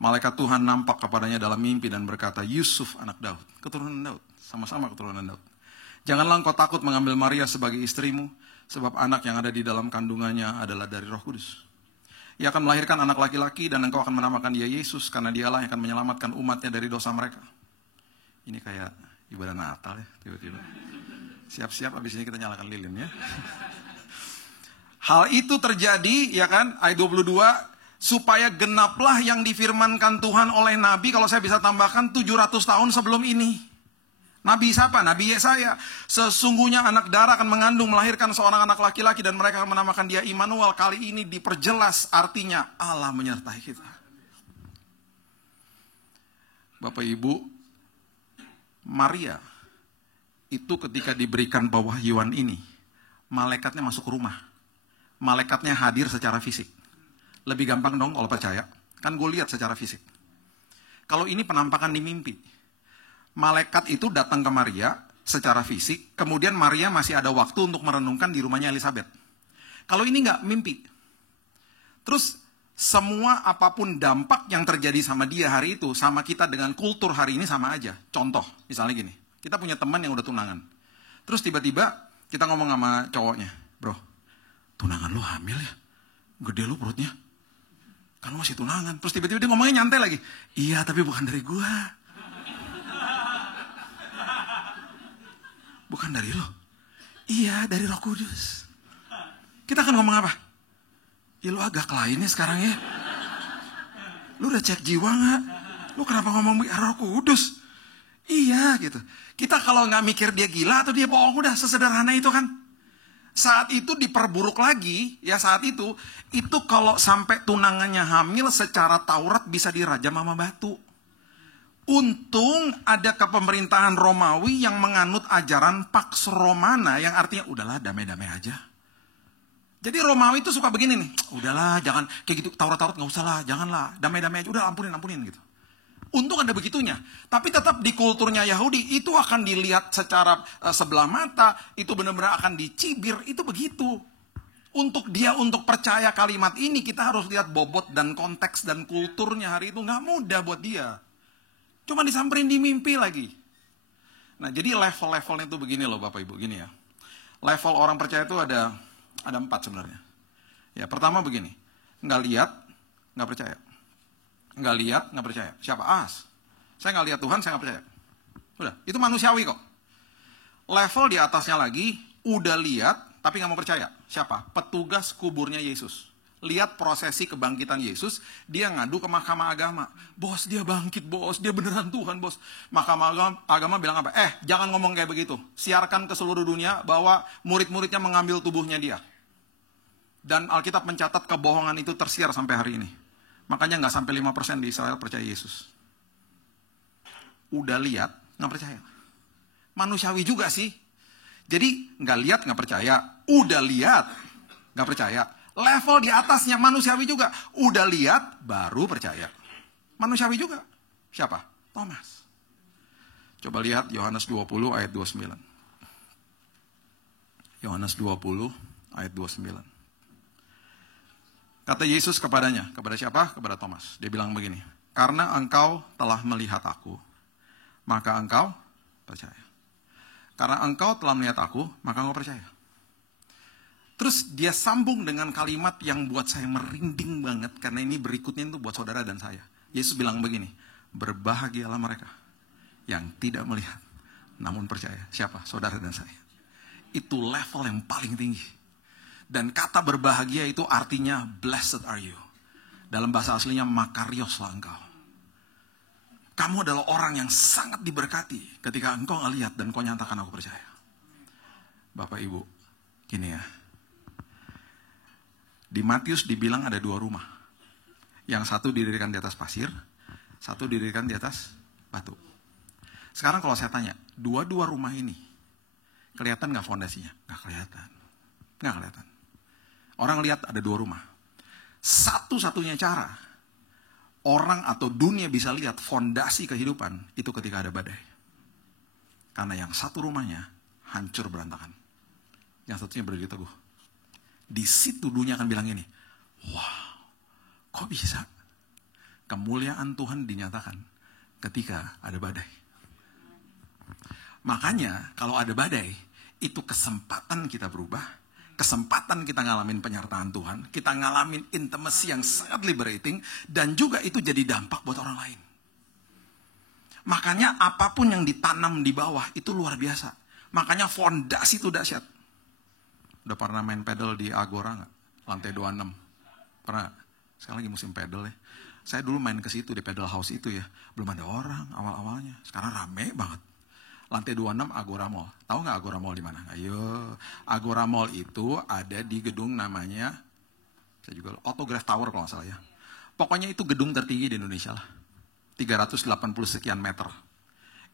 malaikat Tuhan nampak kepadanya dalam mimpi dan berkata, Yusuf anak Daud, keturunan Daud, sama-sama keturunan Daud. Janganlah engkau takut mengambil Maria sebagai istrimu, sebab anak yang ada di dalam kandungannya adalah dari Roh Kudus. Ia akan melahirkan anak laki-laki dan engkau akan menamakan dia Yesus, karena dialah yang akan menyelamatkan umatnya dari dosa mereka. Ini kayak ibadah Natal ya, tiba-tiba. Siap-siap abis ini kita nyalakan lilin ya. Hal itu terjadi, ya kan, ayat 22, supaya genaplah yang difirmankan Tuhan oleh Nabi, kalau saya bisa tambahkan 700 tahun sebelum ini. Nabi siapa? Nabi Yesaya. Sesungguhnya anak darah akan mengandung melahirkan seorang anak laki-laki dan mereka akan menamakan dia Immanuel. Kali ini diperjelas artinya Allah menyertai kita. Bapak Ibu, Maria itu ketika diberikan pewahyuan ini, malaikatnya masuk rumah. Malaikatnya hadir secara fisik. Lebih gampang dong kalau percaya. Kan gue lihat secara fisik. Kalau ini penampakan di mimpi. Malaikat itu datang ke Maria secara fisik, kemudian Maria masih ada waktu untuk merenungkan di rumahnya Elizabeth. Kalau ini nggak, mimpi. Terus semua apapun dampak yang terjadi sama dia hari itu, sama kita dengan kultur hari ini sama aja. Contoh, misalnya gini, kita punya teman yang udah tunangan. Terus tiba-tiba kita ngomong sama cowoknya, bro, tunangan lu hamil ya? Gede lu perutnya. Kan lu masih tunangan. Terus tiba-tiba dia ngomongnya nyantai lagi. Iya, tapi bukan dari gua. Bukan dari lo. Iya, dari Roh Kudus. Kita akan ngomong apa? Ya lo agak lainnya sekarang ya. Lo udah cek jiwa gak? Lo kenapa ngomong Roh Kudus? Iya gitu. Kita kalau gak mikir dia gila atau dia bohong, udah sesederhana itu kan. Saat itu diperburuk lagi, ya saat itu kalau sampai tunangannya hamil secara Taurat bisa dirajam sama batu. Untung ada kepemerintahan Romawi yang menganut ajaran Pax Romana, yang artinya udahlah damai-damai aja. Jadi Romawi itu suka begini nih, udahlah jangan kayak gitu, Taurat-Taurat nggak usah lah, janganlah, damai-damai aja, udah ampunin gitu. Untung ada begitunya, tapi tetap di kulturnya Yahudi itu akan dilihat secara sebelah mata, itu benar-benar akan dicibir, itu begitu. Untuk percaya kalimat ini kita harus lihat bobot dan konteks dan kulturnya hari itu, nggak mudah buat dia. Cuma disamperin di mimpi lagi. Nah, jadi level-levelnya itu begini loh Bapak Ibu, gini ya. Level orang percaya itu ada 4 sebenarnya. Ya, pertama begini. Nggak lihat, nggak percaya. Nggak lihat, nggak percaya. Siapa? Ahaz. Saya nggak lihat Tuhan, saya nggak percaya. Udah, itu manusiawi kok. Level di atasnya lagi, udah lihat, tapi nggak mau percaya. Siapa? Petugas kuburnya Yesus. Lihat prosesi kebangkitan Yesus, dia ngadu ke Mahkamah Agama. Bos, dia bangkit, bos. Dia beneran Tuhan, bos. Mahkamah Agama bilang apa? Jangan ngomong kayak begitu. Siarkan ke seluruh dunia bahwa murid-muridnya mengambil tubuhnya dia. Dan Alkitab mencatat kebohongan itu tersiar sampai hari ini. Makanya nggak sampai 5% di Israel percaya Yesus. Udah lihat, nggak percaya. Manusiawi juga sih. Jadi nggak lihat, nggak percaya. Udah lihat, nggak percaya. Level di atasnya manusiawi juga. Udah lihat, baru percaya. Manusiawi juga. Siapa? Thomas. Coba lihat Yohanes 20 ayat 29. Yohanes 20 ayat 29. Kata Yesus kepadanya, kepada siapa? Kepada Thomas. Dia bilang begini, karena engkau telah melihat aku, maka engkau percaya. Karena engkau telah melihat aku, maka engkau percaya. Terus dia sambung dengan kalimat yang buat saya merinding banget, karena ini berikutnya itu buat saudara dan saya. Yesus bilang begini, berbahagialah mereka yang tidak melihat, namun percaya. Siapa? Saudara dan saya. Itu level yang paling tinggi. Dan kata berbahagia itu artinya blessed are you. Dalam bahasa aslinya makarioslah engkau. Kamu adalah orang yang sangat diberkati ketika engkau ngelihat dan kau nyatakan aku percaya. Bapak Ibu, gini ya. Di Matius dibilang ada 2 rumah. Yang satu didirikan di atas pasir, satu didirikan di atas batu. Sekarang kalau saya tanya, dua-dua rumah ini kelihatan nggak fondasinya? Nggak kelihatan. Nggak kelihatan. Orang lihat ada 2 rumah. Satu-satunya cara orang atau dunia bisa lihat fondasi kehidupan itu ketika ada badai. Karena yang satu rumahnya hancur berantakan. Yang satunya berdiri teguh. Di situ dunia akan bilang ini, wow, kok bisa? Kemuliaan Tuhan dinyatakan ketika ada badai. Makanya kalau ada badai, itu kesempatan kita berubah. Kesempatan kita ngalamin penyertaan Tuhan, kita ngalamin intimacy yang sangat liberating, dan juga itu jadi dampak buat orang lain. Makanya apapun yang ditanam di bawah itu luar biasa. Makanya fondasi itu dahsyat. Udah pernah main pedal di Agora nggak? Lantai 26. Pernah? Sekarang lagi musim pedal ya. Saya dulu main ke situ di pedal house itu ya. Belum ada orang awal-awalnya. Sekarang rame banget. Lantai 26 Agora Mall. Tahu nggak Agora Mall di mana? Ayo, Agora Mall itu ada di gedung namanya, saya juga Autograph Tower kalau nggak salah ya. Pokoknya itu gedung tertinggi di Indonesia lah. 380 sekian meter.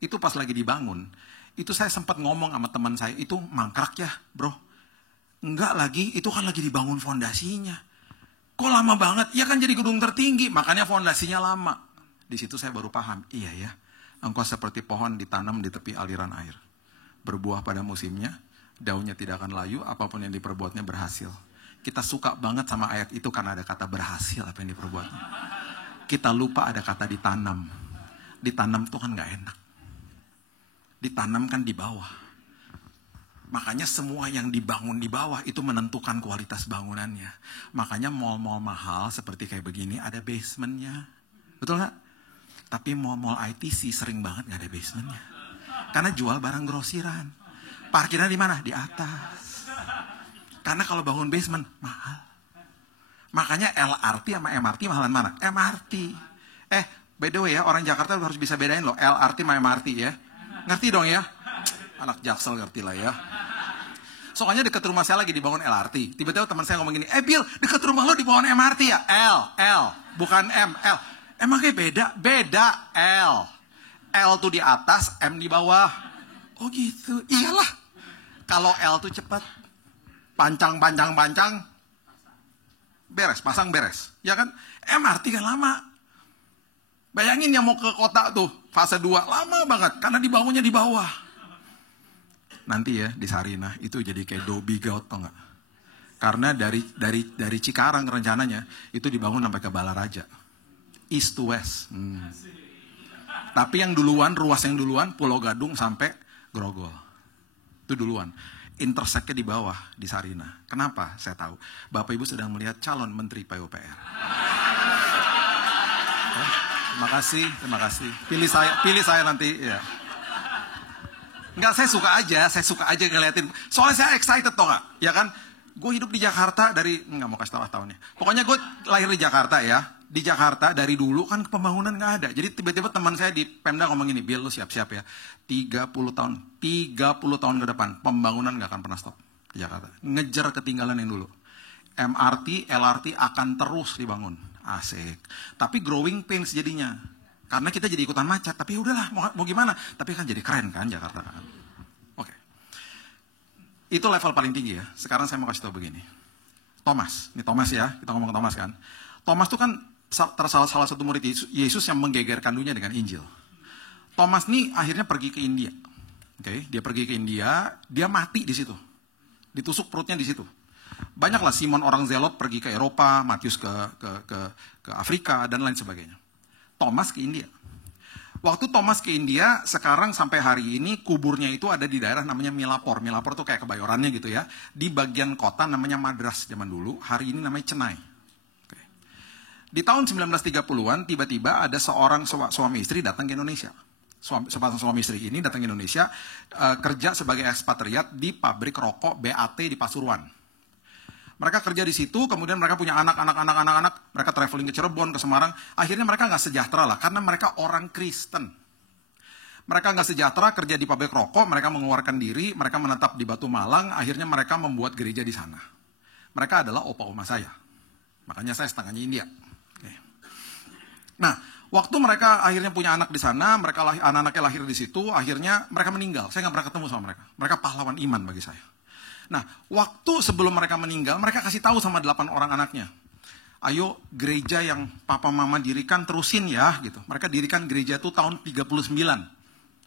Itu pas lagi dibangun, itu saya sempat ngomong sama teman saya, itu mangkrak ya bro. Enggak lagi, itu kan lagi dibangun fondasinya. Kok lama banget? Ya kan jadi gedung tertinggi, makanya fondasinya lama. Di situ saya baru paham, iya ya. Engkau seperti pohon ditanam di tepi aliran air. Berbuah pada musimnya, daunnya tidak akan layu, apapun yang diperbuatnya berhasil. Kita suka banget sama ayat itu karena ada kata berhasil apa yang diperbuatnya. Kita lupa ada kata ditanam. Ditanam itu kan gak enak. Ditanam kan di bawah. Makanya semua yang dibangun di bawah itu menentukan kualitas bangunannya. Makanya mall-mall mahal seperti kayak begini ada basementnya. Betul gak? Tapi mall-mall ITC sering banget gak ada basementnya. Karena jual barang grosiran. Parkirnya di mana? Di atas. Karena kalau bangun basement, mahal. Makanya LRT sama MRT mahalan mana? MRT. By the way ya, orang Jakarta harus bisa bedain loh. LRT sama MRT ya. Ngerti dong ya? Anak Jaksel ngerti lah ya. Soalnya dekat rumah saya lagi dibangun LRT. Tiba-tiba teman saya ngomong gini, Bill, dekat rumah lo dibangun MRT ya? L, bukan M, L. Emangnya beda? Beda, L. L tuh di atas, M di bawah. Oh gitu, iyalah. Kalau L tuh cepat. Pancang, beres, pasang beres. Ya kan? MRT kan lama. Bayangin yang mau ke kota tuh, fase 2, lama banget. Karena dibangunnya di bawah. Nanti ya, di Sarinah, itu jadi kayak Dobby Gout, tau gak? Karena dari Cikarang rencananya, itu dibangun sampai ke Balaraja. East to West. Tapi yang duluan, ruas yang duluan, Pulau Gadung sampai Grogol. Itu duluan. Intersect-nya di bawah, di Sarinah. Kenapa? Saya tahu. Bapak Ibu sedang melihat calon Menteri PUPR. Terima kasih. Pilih saya nanti. Ya. Enggak, saya suka aja ngeliatin. Soalnya saya excited toh gak? Ya kan? Gue hidup di Jakarta dari, nggak mau kasih tahu tahunnya. Pokoknya gue lahir di Jakarta ya. Di Jakarta dari dulu kan pembangunan nggak ada. Jadi tiba-tiba teman saya di Pemda ngomong gini, Bill lu siap-siap ya. 30 tahun ke depan pembangunan nggak akan pernah stop di Jakarta. Ngejar ketinggalan yang dulu. MRT, LRT akan terus dibangun. Asik. Tapi growing pains jadinya. Karena kita jadi ikutan macet. Tapi udahlah, mau gimana? Tapi kan jadi keren kan Jakarta kan. Oke. Itu level paling tinggi ya. Sekarang saya mau kasih tahu begini. Thomas. Ini Thomas ya. Kita ngomong Thomas kan. Thomas itu kan salah satu murid Yesus yang menggegerkan dunia dengan Injil. Thomas nih akhirnya pergi ke India. Oke, dia pergi ke India, dia mati di situ. Ditusuk perutnya di situ. Banyaklah Simon orang Zelot pergi ke Eropa, Matius ke Afrika dan lain sebagainya. Thomas ke India. Waktu Thomas ke India, sekarang sampai hari ini kuburnya itu ada di daerah namanya Milapor. Milapor tuh kayak kebayorannya gitu ya. Di bagian kota namanya Madras zaman dulu, hari ini namanya Chennai. Oke. Di tahun 1930-an tiba-tiba ada seorang suami istri datang ke Indonesia. Suami istri ini datang ke Indonesia, kerja sebagai ekspatriat di pabrik rokok BAT di Pasuruan. Mereka kerja di situ, kemudian mereka punya anak, mereka traveling ke Cirebon, ke Semarang. Akhirnya mereka nggak sejahtera lah, karena mereka orang Kristen. Mereka nggak sejahtera, kerja di pabrik rokok, mereka mengeluarkan diri, mereka menetap di Batu Malang, akhirnya mereka membuat gereja di sana. Mereka adalah opa oma saya. Makanya saya setengahnya India. Oke. Nah, waktu mereka akhirnya punya anak di sana, anak-anaknya lahir di situ, akhirnya mereka meninggal. Saya nggak pernah ketemu sama mereka. Mereka pahlawan iman bagi saya. Nah, waktu sebelum mereka meninggal, mereka kasih tahu sama 8 orang anaknya. Ayo, gereja yang papa mama dirikan terusin ya, gitu. Mereka dirikan gereja itu tahun 39.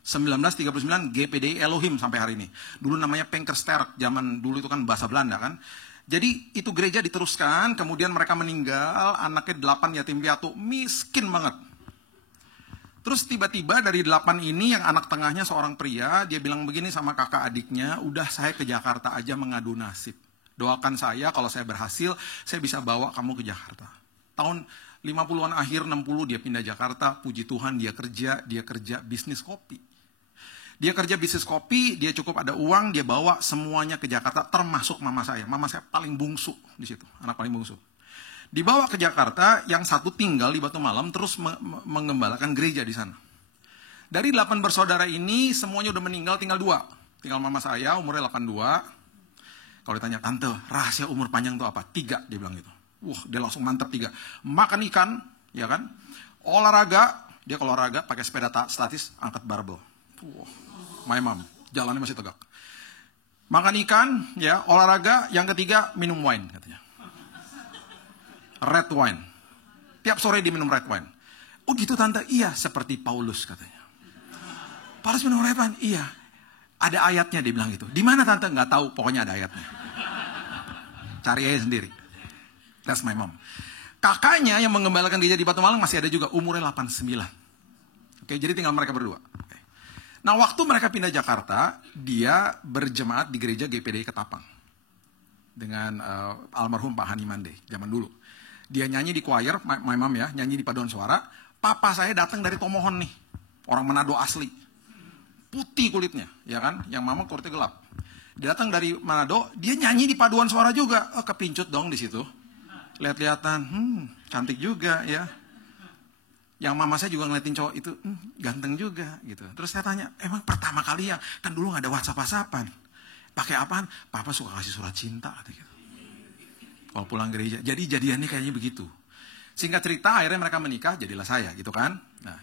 1939 GPDI Elohim sampai hari ini. Dulu namanya Penkersterk, zaman dulu itu kan bahasa Belanda kan. Jadi itu gereja diteruskan, kemudian mereka meninggal, anaknya 8 yatim piatu, miskin banget. Terus tiba-tiba dari 8 ini yang anak tengahnya seorang pria, dia bilang begini sama kakak adiknya, udah saya ke Jakarta aja mengadu nasib. Doakan saya kalau saya berhasil, saya bisa bawa kamu ke Jakarta. Tahun 50-an akhir 60 dia pindah Jakarta, puji Tuhan dia kerja bisnis kopi. Dia kerja bisnis kopi, dia cukup ada uang, dia bawa semuanya ke Jakarta, termasuk mama saya. Mama saya paling bungsu di situ, anak paling bungsu. Dibawa ke Jakarta, yang satu tinggal di Batu Malam, terus mengembalakan gereja di sana. Dari 8 bersaudara ini, semuanya udah meninggal, tinggal 2. Tinggal mama saya, umurnya 82. Kalau ditanya, tante, rahasia umur panjang itu apa? 3, dia bilang gitu. Wah, dia langsung mantep 3. Makan ikan, ya kan? Olahraga, dia kalau olahraga pakai sepeda statis, angkat barbel. Wah, my mom, jalannya masih tegak. Makan ikan, ya, olahraga, yang ketiga, minum wine, katanya. Red wine. Tiap sore dia minum red wine. Oh gitu tante? Iya, seperti Paulus katanya. Paulus minum red wine? Iya. Ada ayatnya dia bilang gitu. Di mana tante? Nggak tahu, pokoknya ada ayatnya. Cari aja sendiri. That's my mom. Kakaknya yang mengembalakan gereja di Batu Malang masih ada juga, umurnya 89. Oke, jadi tinggal mereka berdua. Oke. Nah, waktu mereka pindah Jakarta, dia berjemaat di gereja GPDI Ketapang. Dengan almarhum Pak Hani Mande, zaman dulu. Dia nyanyi di choir, my mom ya, nyanyi di paduan suara. Papa saya datang dari Tomohon nih, orang Manado asli. Putih kulitnya, ya kan? Yang mama kulitnya gelap. Dia datang dari Manado, dia nyanyi di paduan suara juga. Oh, kepincut dong di situ. Lihat-lihatan, cantik juga ya. Yang mama saya juga ngeliatin cowok itu, ganteng juga gitu. Terus saya tanya, emang pertama kali ya, kan dulu nggak ada WhatsApp-WhatsAppan. Pakai apaan? Papa suka kasih surat cinta, kata gitu. Kalau pulang gereja, jadi jadiannya kayaknya begitu. Singkat cerita, akhirnya mereka menikah, jadilah saya, gitu kan. Nah,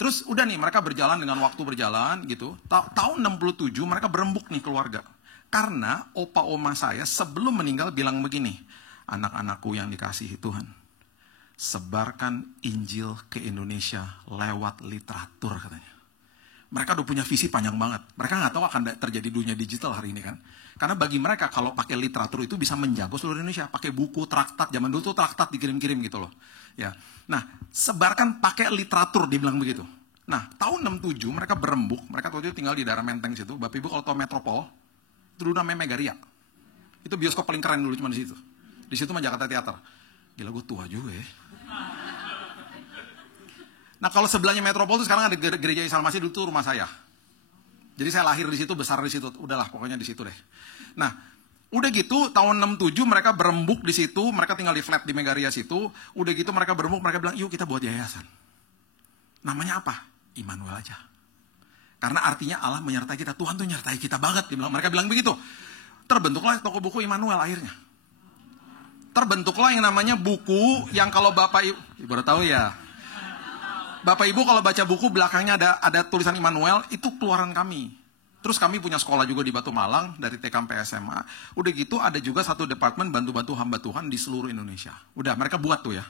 terus udah nih, mereka berjalan dengan waktu berjalan, gitu. Tahun 67, mereka berembuk nih keluarga. Karena opa oma saya sebelum meninggal bilang begini, anak-anakku yang dikasihi Tuhan, sebarkan Injil ke Indonesia lewat literatur, katanya. Mereka udah punya visi panjang banget. Mereka nggak tahu akan terjadi dunia digital hari ini kan. Karena bagi mereka kalau pakai literatur itu bisa menjago seluruh Indonesia. Pakai buku, traktat. Zaman dulu tuh traktat dikirim-kirim gitu loh. Ya. Nah, sebarkan pakai literatur, dibilang begitu. Nah, tahun 67 mereka berembuk. Mereka waktu itu tinggal di daerah Menteng situ. Bapak Ibu kalau tahu Metropol, itu dulu namanya Megaria. Itu bioskop paling keren dulu cuma di situ. Di situ mah Jakarta Theater. Gila, gue tua juga ya. Nah, kalau sebelahnya Metropol itu sekarang ada gereja Isa Al-Masih, dulu tuh rumah saya. Jadi saya lahir di situ, besar di situ. Udahlah, pokoknya di situ deh. Nah, udah gitu tahun 67 mereka berembuk di situ, mereka tinggal di flat di Megaria situ. Udah gitu mereka berembuk, mereka bilang, "Yuk kita buat yayasan." Namanya apa? Immanuel aja. Karena artinya Allah menyertai kita. Tuhan tuh nyertai kita banget. Mereka bilang begitu. Terbentuklah toko buku Immanuel akhirnya. terbentuklah yang namanya buku yang kalau Bapak Ibu baru tahu ya. Bapak Ibu kalau baca buku belakangnya ada tulisan Immanuel, itu keluaran kami. Terus kami punya sekolah juga di Batu Malang, dari TK sampai SMA. Udah gitu ada juga satu departemen bantu-bantu hamba Tuhan di seluruh Indonesia. Udah, mereka buat tuh ya.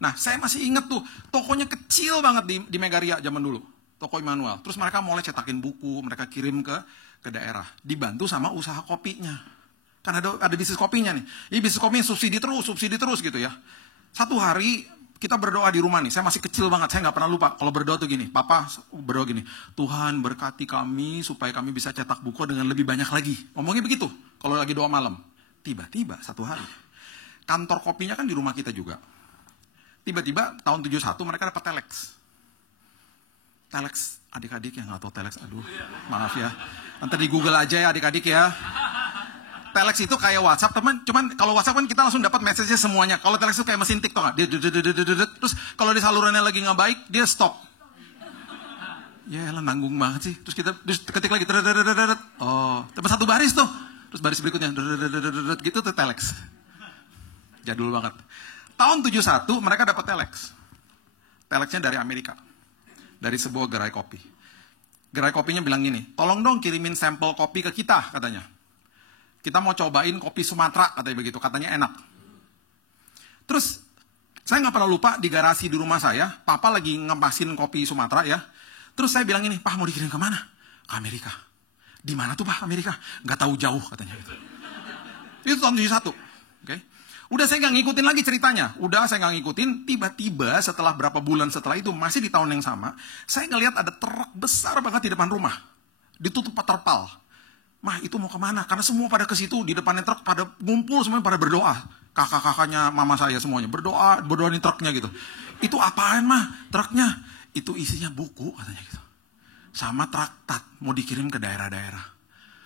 Nah, saya masih ingat tuh, tokonya kecil banget di Megaria zaman dulu. Toko Immanuel. Terus mereka mulai cetakin buku, mereka kirim ke daerah. Dibantu sama usaha kopinya. Kan ada bisnis kopinya nih. Ini bisnis kopinya subsidi terus gitu ya. Satu hari kita berdoa di rumah nih, saya masih kecil banget, saya nggak pernah lupa. Kalau berdoa tuh gini, Papa berdoa gini, Tuhan berkati kami supaya kami bisa cetak buku dengan lebih banyak lagi. Ngomongnya begitu, kalau lagi doa malam. Tiba-tiba satu hari, kantor kopinya kan di rumah kita juga. Tiba-tiba tahun 71 mereka dapat telex. Telex, adik-adik yang nggak tahu telex, aduh, maaf ya. Nanti di Google aja ya adik-adik ya. Telex itu kayak WhatsApp, teman. Cuman kalau WhatsApp kan kita langsung dapat message-nya semuanya. Kalau Telex itu kayak mesin TikTok, dia terus kalau di salurannya lagi nggak baik, dia stop. Ya elah, nanggung banget sih. Terus kita ketik lagi, oh, dapat satu baris tuh. Terus baris berikutnya, gitu tuh Telex. Jadul banget. Tahun 71 mereka dapat Telex. Telexnya dari Amerika, dari sebuah gerai kopi. Gerai kopinya bilang gini, tolong dong kirimin sampel kopi ke kita, katanya. Kita mau cobain kopi Sumatera, katanya begitu. Katanya enak. Terus, saya nggak pernah lupa di garasi di rumah saya, Papa lagi ngepasin kopi Sumatera ya. Terus saya bilang ini, Pak mau dikirim kemana? Ke Amerika. Di mana tuh Pak Amerika? Nggak tahu jauh, katanya gitu. Itu tahun 71. Oke. Udah saya nggak ngikutin lagi ceritanya. Udah saya nggak ngikutin, tiba-tiba setelah berapa bulan setelah itu, masih di tahun yang sama, saya ngelihat ada truk besar banget di depan rumah. Ditutup terpal. Mah itu mau kemana? Karena semua pada ke situ, di depannya truk pada ngumpul, semuanya pada berdoa. Kakak-kakaknya mama saya semuanya berdoa di truknya gitu. Itu apaan mah truknya? Itu isinya buku katanya gitu. Sama traktat mau dikirim ke daerah-daerah.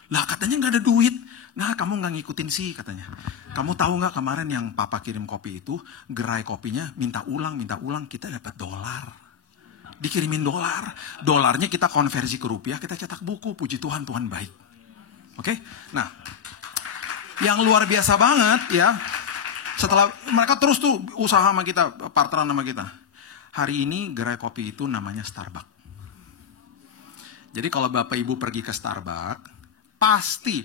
Lah katanya nggak ada duit. Nah kamu nggak ngikutin sih katanya. Kamu tahu nggak kemarin yang Papa kirim kopi itu, gerai kopinya minta ulang, kita dapat dolar. Dikirimin dolar. Dolarnya kita konversi ke rupiah, kita cetak buku. Puji Tuhan, Tuhan baik. Oke, nah, yang luar biasa banget ya, setelah mereka terus tuh usaha sama kita, partneran sama kita. Hari ini gerai kopi itu namanya Starbucks. Jadi kalau Bapak Ibu pergi ke Starbucks, pasti,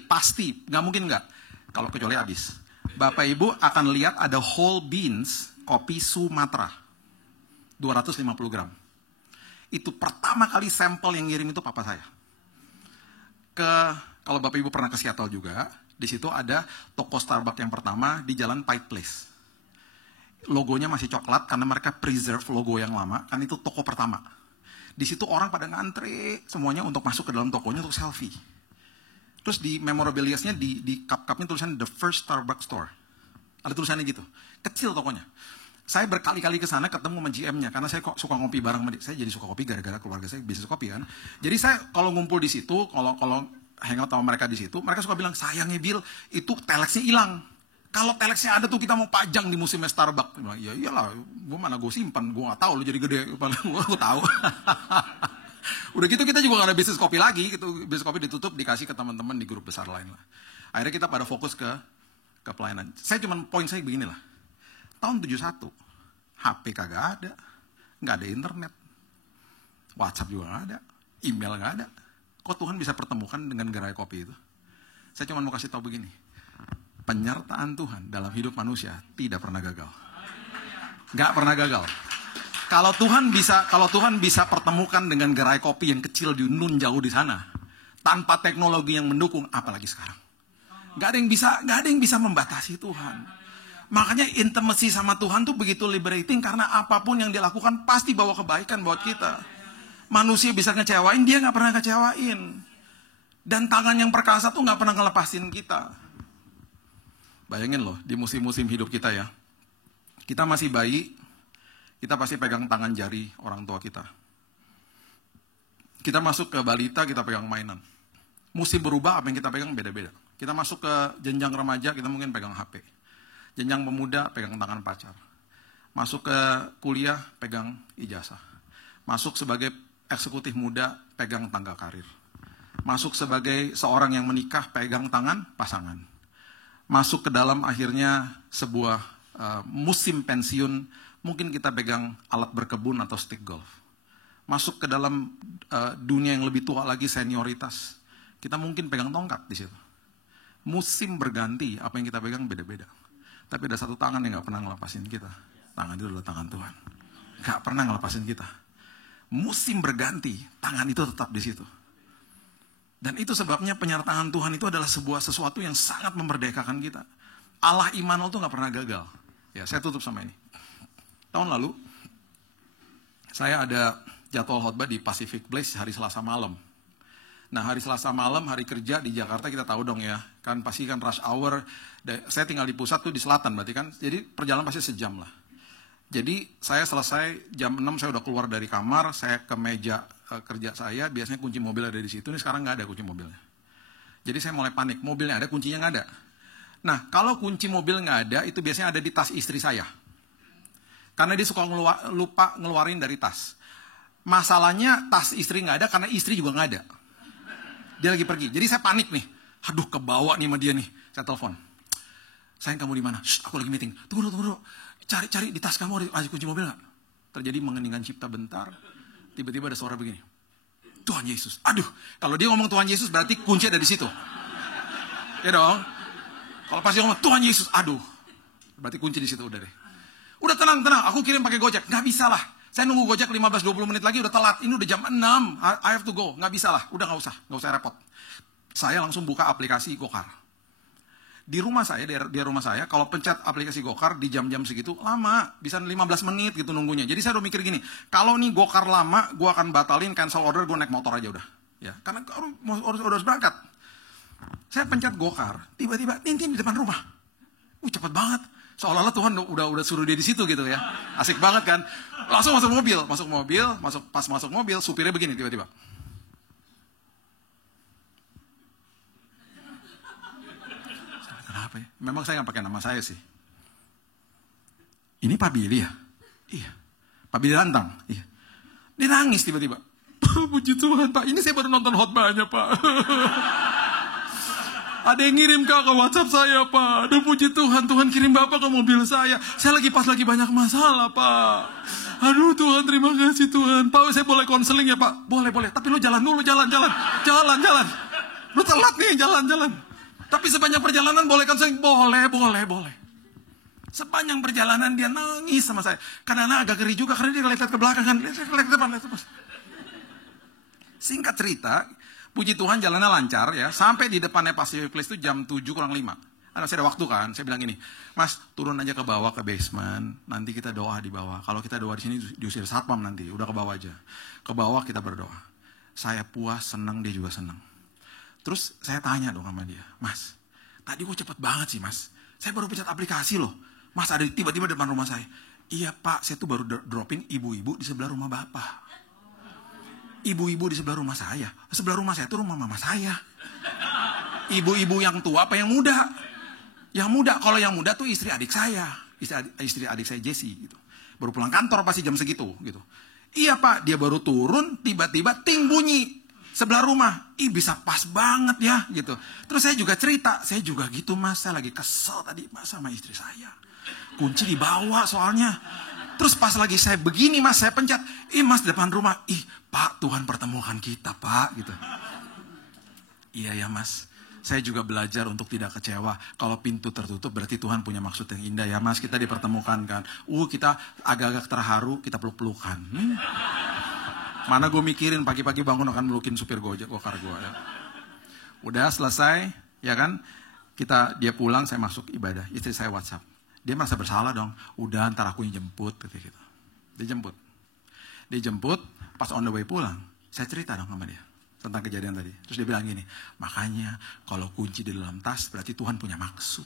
nggak mungkin nggak, kalau kecuali habis. Bapak Ibu akan lihat ada whole beans kopi Sumatera, 250 gram. Itu pertama kali sampel yang ngirim itu papa saya. Kalau Bapak Ibu pernah ke Seattle juga, di situ ada toko Starbucks yang pertama di Jalan Pike Place. Logonya masih coklat karena mereka preserve logo yang lama, kan itu toko pertama. Di situ orang pada ngantri semuanya untuk masuk ke dalam tokonya untuk selfie. Terus di memorabilia-nya di cup-cupnya tulisan The First Starbucks Store. Ada tulisannya gitu. Kecil tokonya. Saya berkali-kali ke sana ketemu sama GM-nya karena saya kok suka ngopi bareng sama dia. Saya jadi suka kopi gara-gara keluarga saya bisnis kopi kan. Jadi saya kalau ngumpul di situ, kalau hangout sama mereka di situ, mereka suka bilang, sayangnya Bill, itu telexnya hilang. Kalau telexnya ada tuh kita mau pajang di musimnya Starbucks. Bilang, ya iyalah, gue mana gue simpan, gue gak tahu lu jadi gede, gue tahu. Udah gitu kita juga gak ada bisnis kopi lagi, gitu. Bisnis kopi ditutup, dikasih ke teman-teman di grup besar lain lah. Akhirnya kita pada fokus ke pelayanan. Poin saya begini lah. Tahun 71, HP kagak ada, gak ada internet, WhatsApp juga gak ada, email gak ada. Kok Tuhan bisa pertemukan dengan gerai kopi itu? Saya cuma mau kasih tahu begini. Penyertaan Tuhan dalam hidup manusia tidak pernah gagal. Gak pernah gagal. Kalau Tuhan bisa pertemukan dengan gerai kopi yang kecil di nun jauh di sana, tanpa teknologi yang mendukung, apalagi sekarang. Gak ada yang bisa membatasi Tuhan. Makanya intimacy sama Tuhan tuh begitu liberating, karena apapun yang dia lakukan pasti bawa kebaikan buat kita. Manusia bisa ngecewain, dia gak pernah ngecewain. Dan tangan yang perkasa tuh gak pernah ngelepasin kita. Bayangin loh, di musim-musim hidup kita ya. Kita masih bayi, kita pasti pegang tangan jari orang tua kita. Kita masuk ke balita, kita pegang mainan. Musim berubah, apa yang kita pegang beda-beda. Kita masuk ke jenjang remaja, kita mungkin pegang HP. Jenjang pemuda, pegang tangan pacar. Masuk ke kuliah, pegang ijazah. Masuk sebagai eksekutif muda, pegang tangga karir. Masuk sebagai seorang yang menikah, pegang tangan pasangan. masuk ke dalam akhirnya sebuah musim pensiun, mungkin kita pegang alat berkebun atau stick golf. Masuk ke dalam dunia yang lebih tua lagi, senioritas, kita mungkin pegang tongkat di situ. Musim berganti, apa yang kita pegang beda-beda. Tapi ada satu tangan yang gak pernah ngelepasin kita. Tangan itu adalah tangan Tuhan. Gak pernah ngelepasin kita. Musim berganti, tangan itu tetap di situ. Dan itu sebabnya penyertaan Tuhan itu adalah sebuah sesuatu yang sangat memerdekakan kita. Allah Immanuel itu gak pernah gagal. Ya, saya tutup sama ini. Tahun lalu, saya ada jadwal khotbah di Pacific Place hari Selasa malam. Nah, hari Selasa malam, hari kerja di Jakarta kita tahu dong ya. Kan pasti kan rush hour. Saya tinggal di pusat tuh di selatan berarti kan. Jadi perjalanan pasti sejam lah. Jadi saya selesai jam 6 saya udah keluar dari kamar. Saya ke meja kerja saya. Biasanya kunci mobil ada di situ. Ini sekarang nggak ada kunci mobilnya. Jadi saya mulai panik. Mobilnya ada, kuncinya nggak ada. Nah, kalau kunci mobil nggak ada, itu biasanya ada di tas istri saya. Karena dia suka lupa ngeluarin dari tas. Masalahnya tas istri nggak ada karena istri juga nggak ada. Dia lagi pergi. Jadi saya panik nih. Aduh, kebawa nih sama dia nih. Saya telepon. Sayang, kamu di mana? Aku lagi meeting. Tunggu dulu. Cari di tas kamu ada kunci mobil nggak? Terjadi mengeningkan cipta bentar. Tiba-tiba ada suara begini. Tuhan Yesus. Aduh, kalau dia ngomong Tuhan Yesus berarti kunci ada di situ. Ya dong. Kalau pasti ngomong Tuhan Yesus, aduh. Berarti kunci di situ udah deh. Udah tenang. Aku kirim pakai Gojek. Nggak bisa lah. Saya nunggu Gojek 15-20 menit lagi udah telat. Ini udah jam 6. I have to go. Nggak bisa lah. Udah nggak usah repot. Saya langsung buka aplikasi Gokar. Di rumah saya, kalau pencet aplikasi Gokar di jam-jam segitu lama, bisa 15 menit gitu nunggunya. Jadi saya udah mikir gini, kalau nih Gokar lama, gue akan batalin, cancel order, gue naik motor aja udah. Ya, karena harus berangkat. Saya pencet Gokar, tiba-tiba tintin di depan rumah. Cepet banget. Seolah-olah Tuhan udah suruh dia di situ gitu ya. Asik banget kan. Langsung masuk mobil, pas masuk mobil, supirnya begini tiba-tiba. Kenapa ya? Memang saya nggak pakai nama saya sih. Ini Pak Billy ya? Iya. Pak Billy Lantang? Iya. Dia nangis tiba-tiba. Puji Tuhan Pak, ini saya baru nonton khotbahnya Pak. Ada yang ngirim ke WhatsApp saya Pak. Aduh puji Tuhan, Tuhan kirim Bapak ke mobil saya. Saya lagi banyak masalah Pak. Aduh Tuhan, terima kasih Tuhan. Pak, saya boleh konseling ya Pak? Boleh. Tapi lu jalan dulu, jalan. Lu telat nih, jalan. Tapi sepanjang perjalanan boleh konseling? Boleh. Sepanjang perjalanan dia nangis sama saya. Karena agak geri juga, karena dia lihat ke belakang kan. Lihat ke depan. Singkat cerita, puji Tuhan jalannya lancar ya. Sampai di depannya Pacific Place itu jam 7 kurang 5. Karena saya ada waktu kan, saya bilang gini, Mas turun aja ke bawah ke basement, nanti kita doa di bawah. Kalau kita doa di sini diusir satpam nanti, udah ke bawah aja. Ke bawah kita berdoa. Saya puas, senang, dia juga senang. Terus saya tanya dong sama dia, Mas, tadi kok cepet banget sih Mas? Saya baru pencet aplikasi loh. Mas ada tiba-tiba depan rumah saya. Iya Pak, saya tuh baru dropping ibu-ibu di sebelah rumah Bapak. Ibu-ibu di sebelah rumah saya. Sebelah rumah saya itu rumah mama saya. Ibu-ibu yang tua apa yang muda? Yang muda. Kalau yang muda tuh istri adik saya. Istri adik saya Jessie gitu. Baru pulang kantor pasti jam segitu gitu. Iya Pak, dia baru turun tiba-tiba ting bunyi sebelah rumah. Ih bisa pas banget ya gitu. Terus saya juga cerita, saya juga gitu Mas, saya lagi kesel tadi Mas sama istri saya. Kunci dibawa soalnya. Terus pas lagi saya begini Mas, saya pencet. Mas depan rumah. Pak Tuhan pertemukan kita Pak gitu. Iya ya Mas. Saya juga belajar untuk tidak kecewa. Kalau pintu tertutup berarti Tuhan punya maksud yang indah ya Mas. Kita dipertemukan kan. Kita agak-agak terharu, kita peluk-pelukan. Mana gue mikirin pagi-pagi bangun akan melukin supir Gokar gue ya. Udah selesai ya kan. Dia pulang, saya masuk ibadah. Istri saya WhatsApp. Dia merasa bersalah dong. Udah ntar aku yang jemput gitu. Dia jemput, pas on the way pulang, saya cerita dong sama dia tentang kejadian tadi. Terus dia bilang gini, makanya kalau kunci di dalam tas berarti Tuhan punya maksud.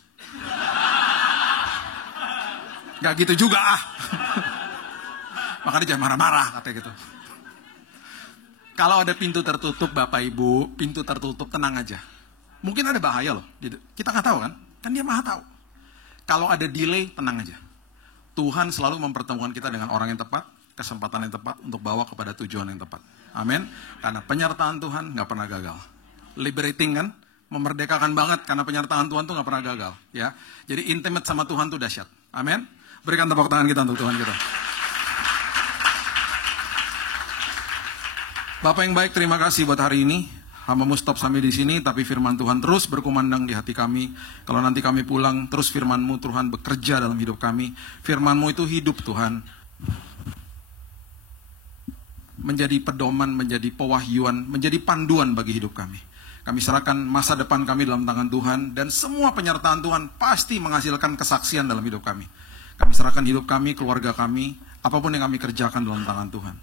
Gak gitu juga Makanya jangan marah-marah katanya gitu. Kalau ada pintu tertutup Bapak Ibu, pintu tertutup tenang aja. Mungkin ada bahaya loh. Kita gak tahu kan? Kan dia maha tahu. Kalau ada delay, tenang aja. Tuhan selalu mempertemukan kita dengan orang yang tepat, kesempatan yang tepat untuk bawa kepada tujuan yang tepat. Amin. Karena penyertaan Tuhan nggak pernah gagal. Liberating kan? memerdekakan banget karena penyertaan Tuhan tuh nggak pernah gagal, ya. Jadi intimate sama Tuhan tuh dahsyat. Amin. Berikan tepuk tangan kita untuk Tuhan kita. Bapak yang baik, terima kasih buat hari ini. Hamba-Mu stop sampai di sini, tapi firman Tuhan terus berkumandang di hati kami. Kalau nanti kami pulang, terus firman-Mu Tuhan bekerja dalam hidup kami. Firman-Mu itu hidup Tuhan. Menjadi pedoman, menjadi pewahyuan, menjadi panduan bagi hidup kami. Kami serahkan masa depan kami dalam tangan Tuhan, dan semua penyertaan Tuhan pasti menghasilkan kesaksian dalam hidup kami. Kami serahkan hidup kami, keluarga kami, apapun yang kami kerjakan dalam tangan Tuhan.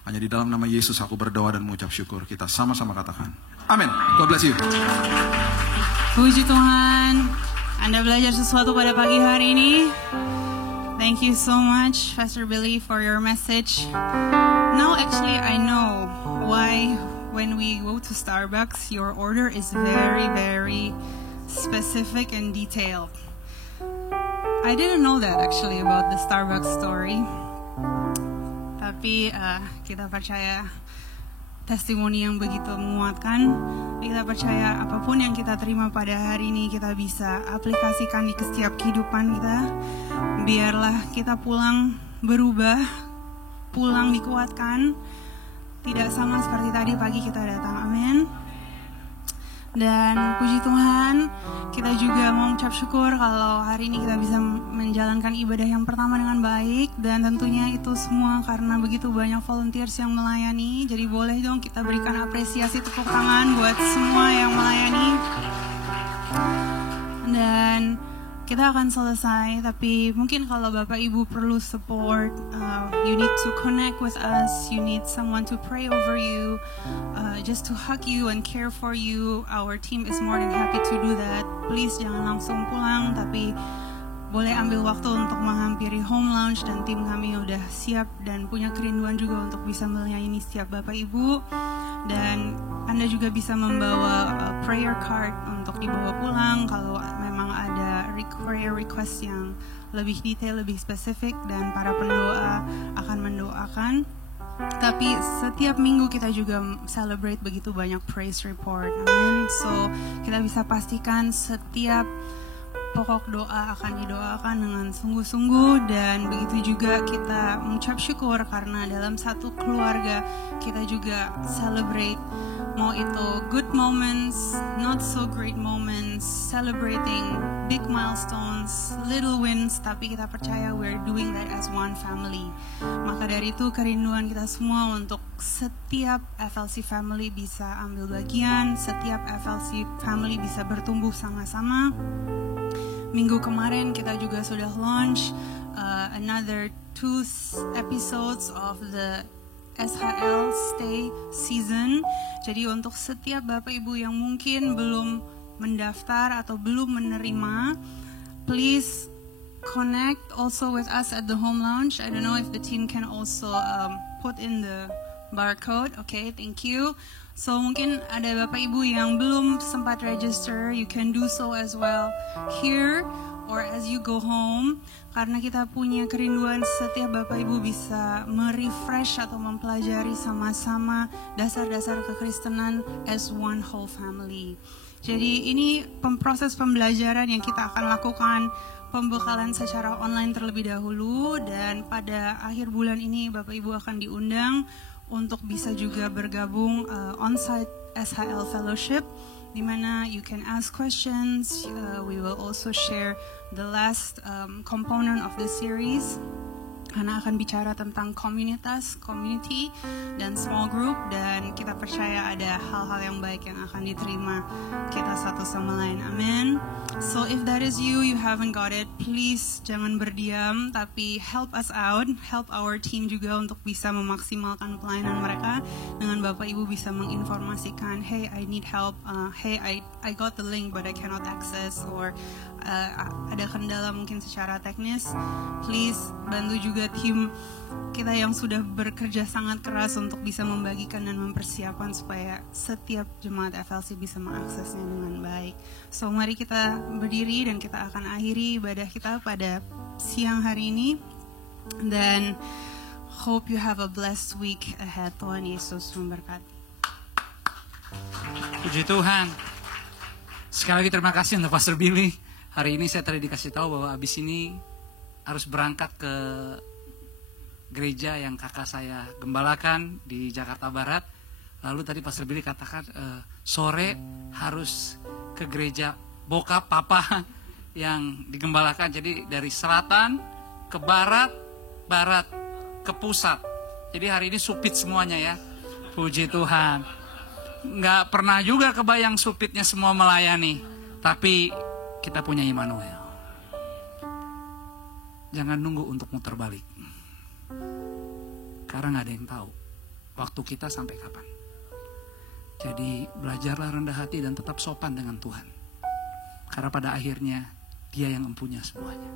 Hanya di dalam nama Yesus aku berdoa dan mengucap syukur. Kita sama-sama katakan, amin. God bless you. Puji Tuhan, Anda belajar sesuatu pada pagi hari ini. Thank you so much, Pastor Billy, for your message. Now actually I know why when we go to Starbucks, your order is very, very specific and detailed. I didn't know that actually about the Starbucks story. Tapi kita percaya testimoni yang begitu menguatkan. Kita percaya apapun yang kita terima pada hari ini kita bisa aplikasikan di setiap kehidupan kita. Biarlah kita pulang berubah, pulang dikuatkan, tidak sama seperti tadi pagi kita datang. Amin. Dan puji Tuhan, kita juga mau ucap syukur kalau hari ini kita bisa menjalankan ibadah yang pertama dengan baik. Dan tentunya itu semua karena begitu banyak volunteers yang melayani. Jadi boleh dong kita berikan apresiasi, tepuk tangan buat semua yang melayani. Dan kita akan selesai, tapi mungkin kalau Bapak Ibu perlu support, you need to connect with us, you need someone to pray over you, just to hug you and care for you. Our team is more than happy to do that. Please jangan langsung pulang, tapi boleh ambil waktu untuk menghampiri home lounge, dan tim kami udah siap dan punya kerinduan juga untuk bisa melayani setiap Bapak Ibu. Dan Anda juga bisa membawa prayer card untuk dibawa pulang kalau memang ada prayer request yang lebih detail, lebih spesifik, dan para pendoa akan mendoakan. Tapi setiap minggu kita juga celebrate begitu banyak praise report. Amin. So kita bisa pastikan setiap pokok doa akan didoakan dengan sungguh-sungguh, dan begitu juga kita mengucap syukur karena dalam satu keluarga kita juga celebrate, mau itu good moments, not so great moments, celebrating big milestones, little wins, tapi kita percaya we're doing that as one family. Maka dari itu kerinduan kita semua untuk setiap FLC family bisa ambil bagian, setiap FLC family bisa bertumbuh sama-sama. Minggu kemarin kita juga sudah launch another 2 episodes of the SHL Stay Season. Jadi untuk setiap Bapak Ibu yang mungkin belum mendaftar atau belum menerima, please connect also with us at the home lounge. I don't know if the team can also put in the barcode. Okay, thank you. So mungkin ada Bapak Ibu yang belum sempat register, you can do so as well here or as you go home. Karena kita punya kerinduan setiap Bapak Ibu bisa merefresh atau mempelajari sama-sama dasar-dasar kekristenan as one whole family. Jadi ini proses pembelajaran yang kita akan lakukan, pembekalan secara online terlebih dahulu, dan pada akhir bulan ini Bapak Ibu akan diundang untuk bisa juga bergabung on-site SHL Fellowship, di mana you can ask questions. We will also share the last component of the series, karena akan bicara tentang komunitas, community, dan small group, dan kita percaya ada hal-hal yang baik yang akan diterima kita satu sama lain. Amin. So if that is you, you haven't got it, please jangan berdiam, tapi help us out, help our team juga untuk bisa memaksimalkan pelayanan mereka dengan Bapak Ibu bisa menginformasikan, hey I need help, hey I got the link but I cannot access, or ada kendala mungkin secara teknis. Please bantu juga tim kita yang sudah bekerja sangat keras untuk bisa membagikan dan mempersiapkan supaya setiap jemaat FLC bisa mengaksesnya dengan baik. So mari kita berdiri dan kita akan akhiri ibadah kita pada siang hari ini, dan hope you have a blessed week ahead. Tuhan Yesus memberkati. Puji Tuhan. Sekali lagi terima kasih untuk Pastor Billy. Hari ini saya tadi dikasih tahu bahwa abis ini harus berangkat ke gereja yang kakak saya gembalakan di Jakarta Barat. Lalu tadi Pastor Billy katakan sore harus ke gereja bokap papa yang digembalakan. Jadi dari selatan ke barat, barat ke pusat. Jadi hari ini supit semuanya ya. Puji Tuhan. Nggak pernah juga kebayang supitnya semua melayani. Tapi kita punya Immanuel. Jangan nunggu untuk muter balik. Karena nggak ada yang tahu waktu kita sampai kapan. Jadi belajarlah rendah hati dan tetap sopan dengan Tuhan. Karena pada akhirnya Dia yang empunya semuanya.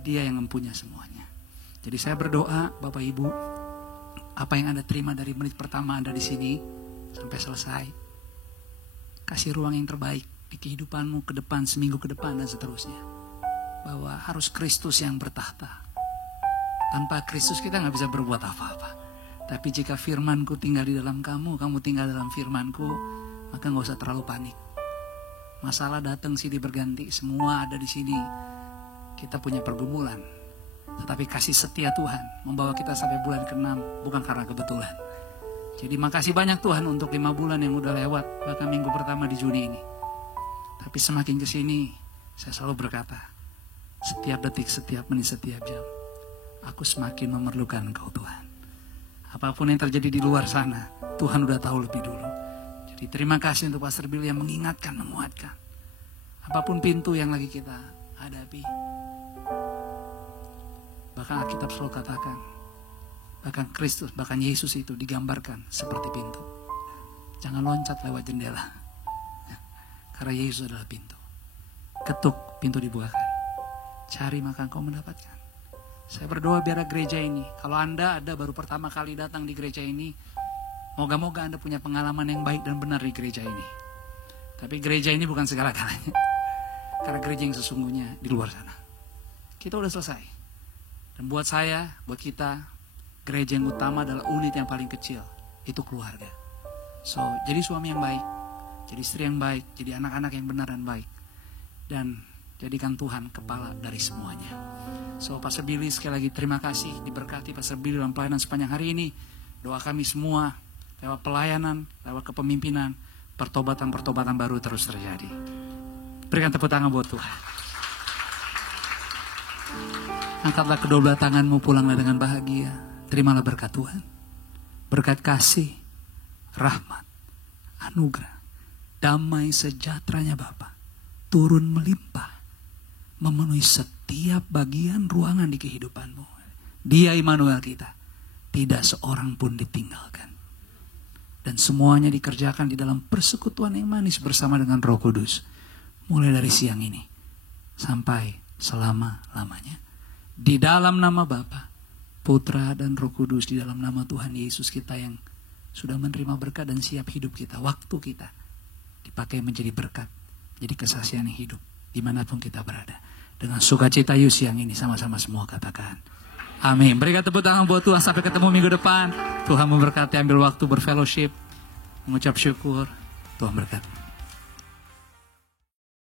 Dia yang empunya semuanya. Jadi saya berdoa Bapak Ibu, apa yang Anda terima dari menit pertama Anda di sini sampai selesai, kasih ruang yang terbaik di kehidupanmu ke depan, seminggu ke depan dan seterusnya. Bahwa harus Kristus yang bertahta. Tanpa Kristus kita nggak bisa berbuat apa-apa. Tapi jika firmanku tinggal di dalam kamu, kamu tinggal dalam firmanku, maka nggak usah terlalu panik. Masalah datang silih berganti, semua ada di sini. Kita punya pergumulan. Tetapi kasih setia Tuhan membawa kita sampai bulan ke-6, bukan karena kebetulan. Jadi makasih banyak Tuhan untuk 5 bulan yang udah lewat, bahkan minggu pertama di Juni ini. Tapi semakin kesini, saya selalu berkata, setiap detik, setiap menit, setiap jam, aku semakin memerlukan Engkau Tuhan. Apapun yang terjadi di luar sana, Tuhan udah tahu lebih dulu. Jadi terima kasih untuk Pastor Bill yang mengingatkan, menguatkan. Apapun pintu yang lagi kita hadapi. Bahkan Alkitab selalu katakan, bahkan Kristus, bahkan Yesus itu digambarkan seperti pintu. Jangan loncat lewat jendela. Karena Yesus adalah pintu. Ketuk, pintu dibukakan. Cari maka engkau mendapatkan. Saya berdoa biar gereja ini, kalau Anda ada baru pertama kali datang di gereja ini, moga-moga Anda punya pengalaman yang baik dan benar di gereja ini. Tapi gereja ini bukan segala-galanya. Karena gereja yang sesungguhnya di luar sana. Kita udah selesai. Dan buat saya, buat kita, gereja yang utama adalah unit yang paling kecil. Itu keluarga. So, jadi suami yang baik, jadi istri yang baik, jadi anak-anak yang benar dan baik. Dan jadikan Tuhan kepala dari semuanya. So, Pastor Billy sekali lagi terima kasih, diberkati Pastor Billy dalam pelayanan sepanjang hari ini. Doa kami semua, lewat pelayanan, lewat kepemimpinan, pertobatan-pertobatan baru terus terjadi. Berikan tepuk tangan buat Tuhan. Angkatlah kedua belah tanganmu, pulanglah dengan bahagia. Terimalah berkat Tuhan. Berkat kasih, rahmat, anugerah, damai sejahteranya Bapa turun melimpah, memenuhi setiap bagian ruangan di kehidupanmu. Dia Immanuel kita, tidak seorang pun ditinggalkan. Dan semuanya dikerjakan di dalam persekutuan yang manis bersama dengan Roh Kudus. Mulai dari siang ini sampai selama-lamanya. Di dalam nama Bapa, Putra dan Roh Kudus, di dalam nama Tuhan Yesus kita yang sudah menerima berkat dan siap hidup kita, waktu kita dipakai menjadi berkat, jadi kesaksian yang hidup dimanapun kita berada. Dengan sukacita yuk siang ini sama-sama semua katakan amin. Berikan tepuk tangan buat Tuhan. Sampai ketemu minggu depan. Tuhan memberkati. Ambil waktu berfellowship, mengucap syukur. Tuhan berkati.